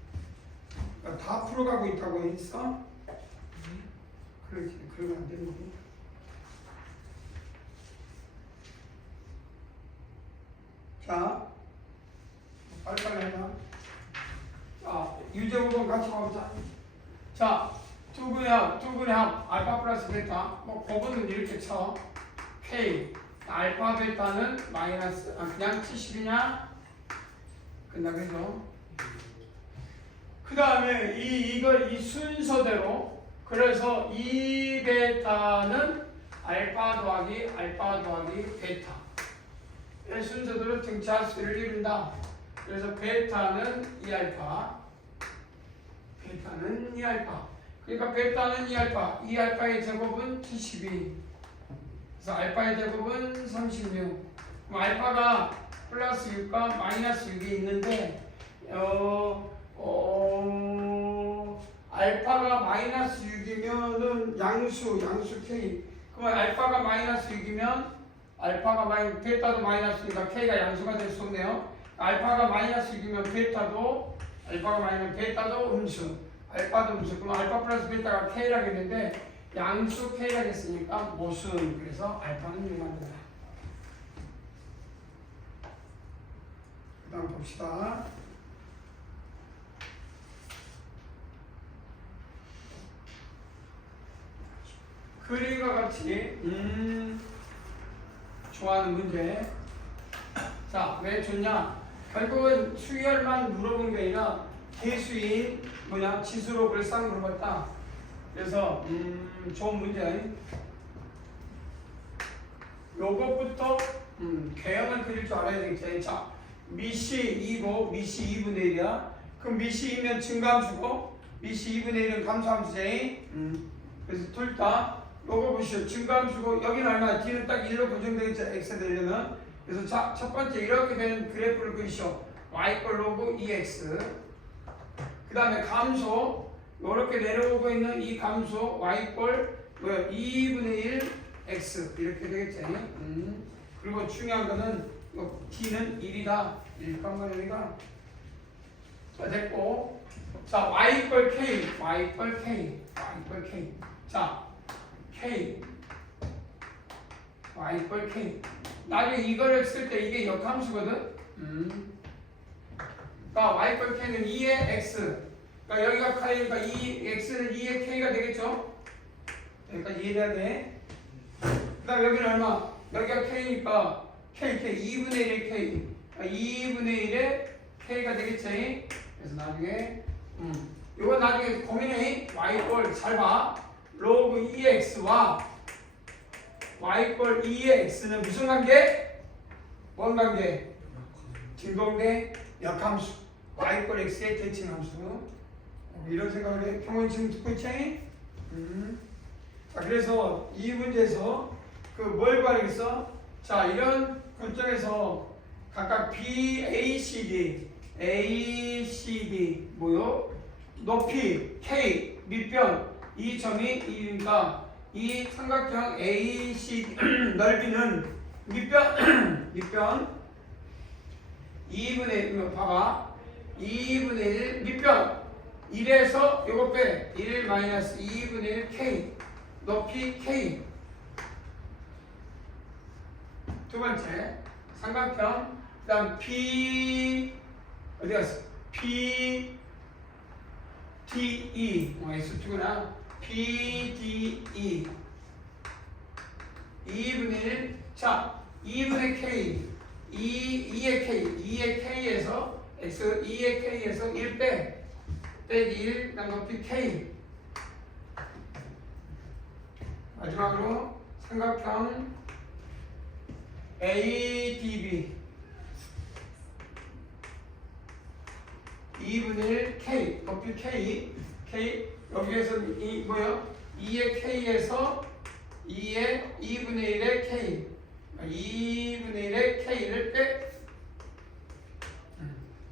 그러니까 다 풀어가고 있다고 했어? 그러지, 그러면 안 되는 거고. 자, 빨리빨리 해봐. 자, 유제곱은 같이 가보자. 자, 두 분의 합, 알파 플러스 베타. 뭐, 그거는 이렇게 쳐. K, 알파 베타는 마이너스, 그냥 70이냐? 끝나겠죠? 그 다음에 이 순서대로, 그래서 이 베타는 알파 더하기 베타. 이 순서대로 등차 수를 이룬다. 그래서 베타는 2알파, 베타는 2알파. 그러니까 베타는 2알파, 2알파의 제곱은 72. 그래서 알파의 제곱은 36. 그럼 알파가 플러스 6과 마이너스 6이 있는데, 알파가 마이너스 6이면은 양수 K. 그러면 알파가 마이너스 6이면 베타도 마이너스니까 K가 양수가 될 수 없네요. 알파가 마이너스 6이면 베타도 음수, 알파도 음수. 그럼 알파 플러스 베타가 K라고 했는데 양수 K라고 했으니까 모순. 그래서 알파는 6만 된다. 그 다음 봅시다. 그림과 같이 좋아하는 문제. 자, 왜 좋냐? 결국은 수열만 물어본 게 아니라 개수인 지수로 그걸 싹 물어봤다. 그래서 좋은 문제. 요것부터 개형을 그릴 줄 알아야 되겠지. 자, 미시 2고 미시 2분의 1이야. 그럼 미시 2면 증감수고 미시 2분의 1은 감소함수지. 그래서 둘 다 요거 보시오. 증감수고 여기는 얼마? 뒤는 딱 1로 고정되겠죠. x 되려면. 그래서 자, 첫 번째 이렇게 되는 그래프를 그리시오. y 로그 2x. 그 다음에 감소. 이렇게 내려오고 있는 이 감소 y 2분의 1 x 이렇게 되겠지. 그리고 중요한 거는 t는 1이다. 1값만 여기가. 자, 됐고. 자, y K. 자, K. y K. 나중에 이걸 쓸 때 이게 역함수거든. 그러니까 y K는 2의 x. 그러니까 여기가 K니까 x는 2의 K가 되겠죠. 여기까지 이해돼야 돼. 그 다음에 여기는 얼마? 여기가 K니까 K 2분의 1의 K. 그러니까 2분의 1의 K가 되겠지. 그래서 나중에 이거 나중에 고민해. y 잘 봐. 로그 2x와 y 2의 x는 무슨 관계? 뭔 관계? 진동대 역함수. y x의 대칭함수. 이런 생각을 해. 평원 지금 듣고 있지? 자, 그래서 이 문제에서 뭘 구하겠어? 자, 이런 문장에서 각각 B, A, C, D 뭐요? 높이 K, 밑변 이 점이 그러니까 이 삼각형 AC 넓이는 밑변 2분의 1 봐봐. 2분의 1 밑변 1에서 요거 빼 1 마이너스 2분의 1 K 높이 K. 두 번째 삼각형. 그 다음 P 어디 갔어? P D E X2구나. P D E 2분의 1. 자, 2분의 K 2의 K에서 X 2의 K에서 1 빼기 1. 그 다음 높이 K. 마지막으로 삼각형 ADB 2분의 1 K 높이 K 여기에서 이 뭐요? 2의 K에서 2의 2분의 1의 K 2분의 1의 K를 빼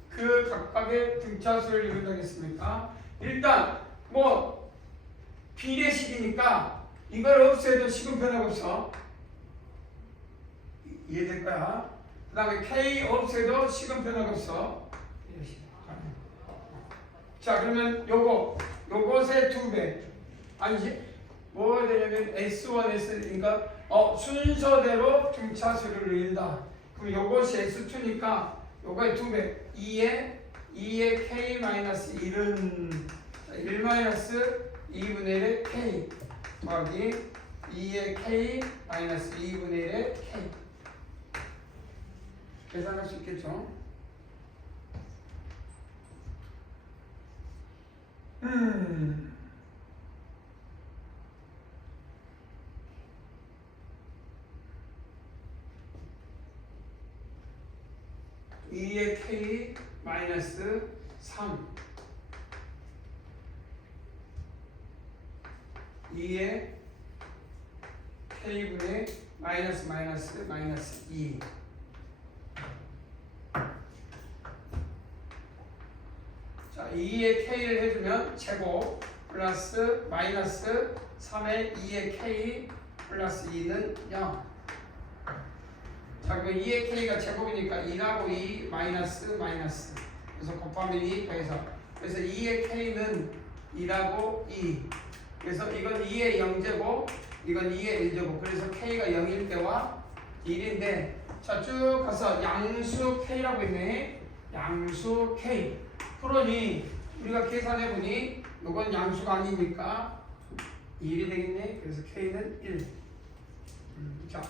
그 각각의 등차수를 이루어가겠습니까? 일단 뭐 비례식이니까 이걸 없애도 식은 변화가 없어. 이해될 거야. 그 다음에 K 없애도 식은 변화가 없어. 자, 그러면 요것의 2배. 아니지? 뭐가 되냐면 S1, S2인가? 순서대로 등차수를 늘린다. 그럼 요것이 S2니까 요거의 2배. 2의 K-1은 1-2분의 1의 K 더하기 2의 K-2분의 1의 K. 계산할 수 있겠죠? 2의 K 마이너스 3 2의 K분의 마이너스 2 자, 2의 K를 해주면 제곱 플러스 마이너스 3의 2의 K 플러스 2는 0. 자, 그럼 2의 K가 제곱이니까 2하고 2 마이너스 그래서 곱하면 2 더해서 그래서 2의 K는 2라고 2 그래서 이건 2의 0제곱 이건 2의 1제곱 그래서 K가 0일 때와 1인데 자, 쭉 가서 양수 K라고 있네. 양수 K 풀어니 우리가 계산해보니 이건 양수가 아니니까 1이 되겠네. 그래서 K는 1. 자,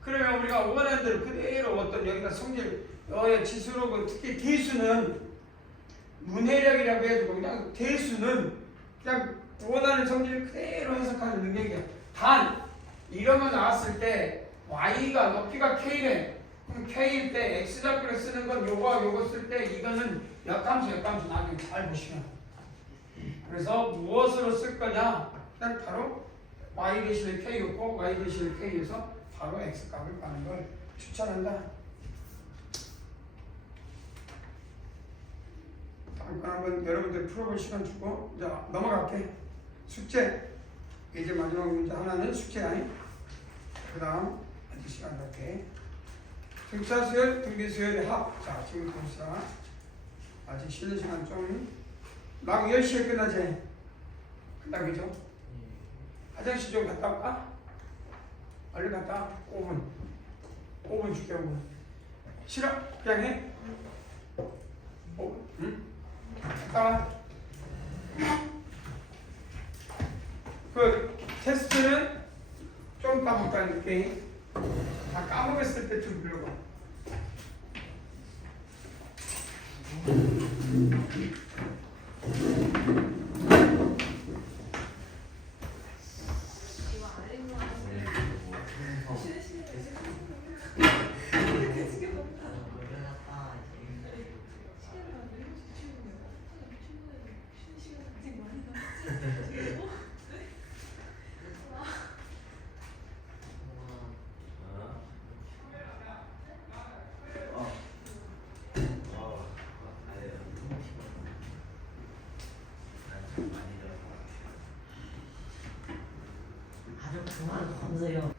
그러면 우리가 원하는 대로 그대로 어떤 여기다 성질 지수로 특히 대수는 문해력이라고 해가지고 그냥 대수는 그냥 원하는 성질을 그대로 해석하는 능력이야. 단 이런 거 나왔을 때 y가 높이가 k래. 그럼 k일 때 x 좌표를 쓰는 건 요거와 요거 쓸 때 이거는 역함수 나중에 잘 보시면. 그래서 무엇으로 쓸 거냐? 그냥 바로 y 대신에 k였고 y 대신에 k여서 바로 x 값을 가는 걸 추천한다. 잠깐 한번 여러분들 풀어볼 시간 주고 자 넘어갈게. 숙제 이제 마지막 문제 하나는 숙제 아니? 그 다음 아직 시간 갈게. 등차수열, 등비수열의 합. 자 지금 봅시다. 아직 쉬는 시간 좀 막 10시에 끝나지? 끝나 그죠? 화장실 좀 갔다 올까? 얼른 갔다 와. 5분 줄게 5분. 싫어? 그냥 해? 5분? 응? 갔다 와. 그 테스트는 좀 까먹다 이렇게 다 까먹었을 때 좀 불러봐. 아주 그만 건드려.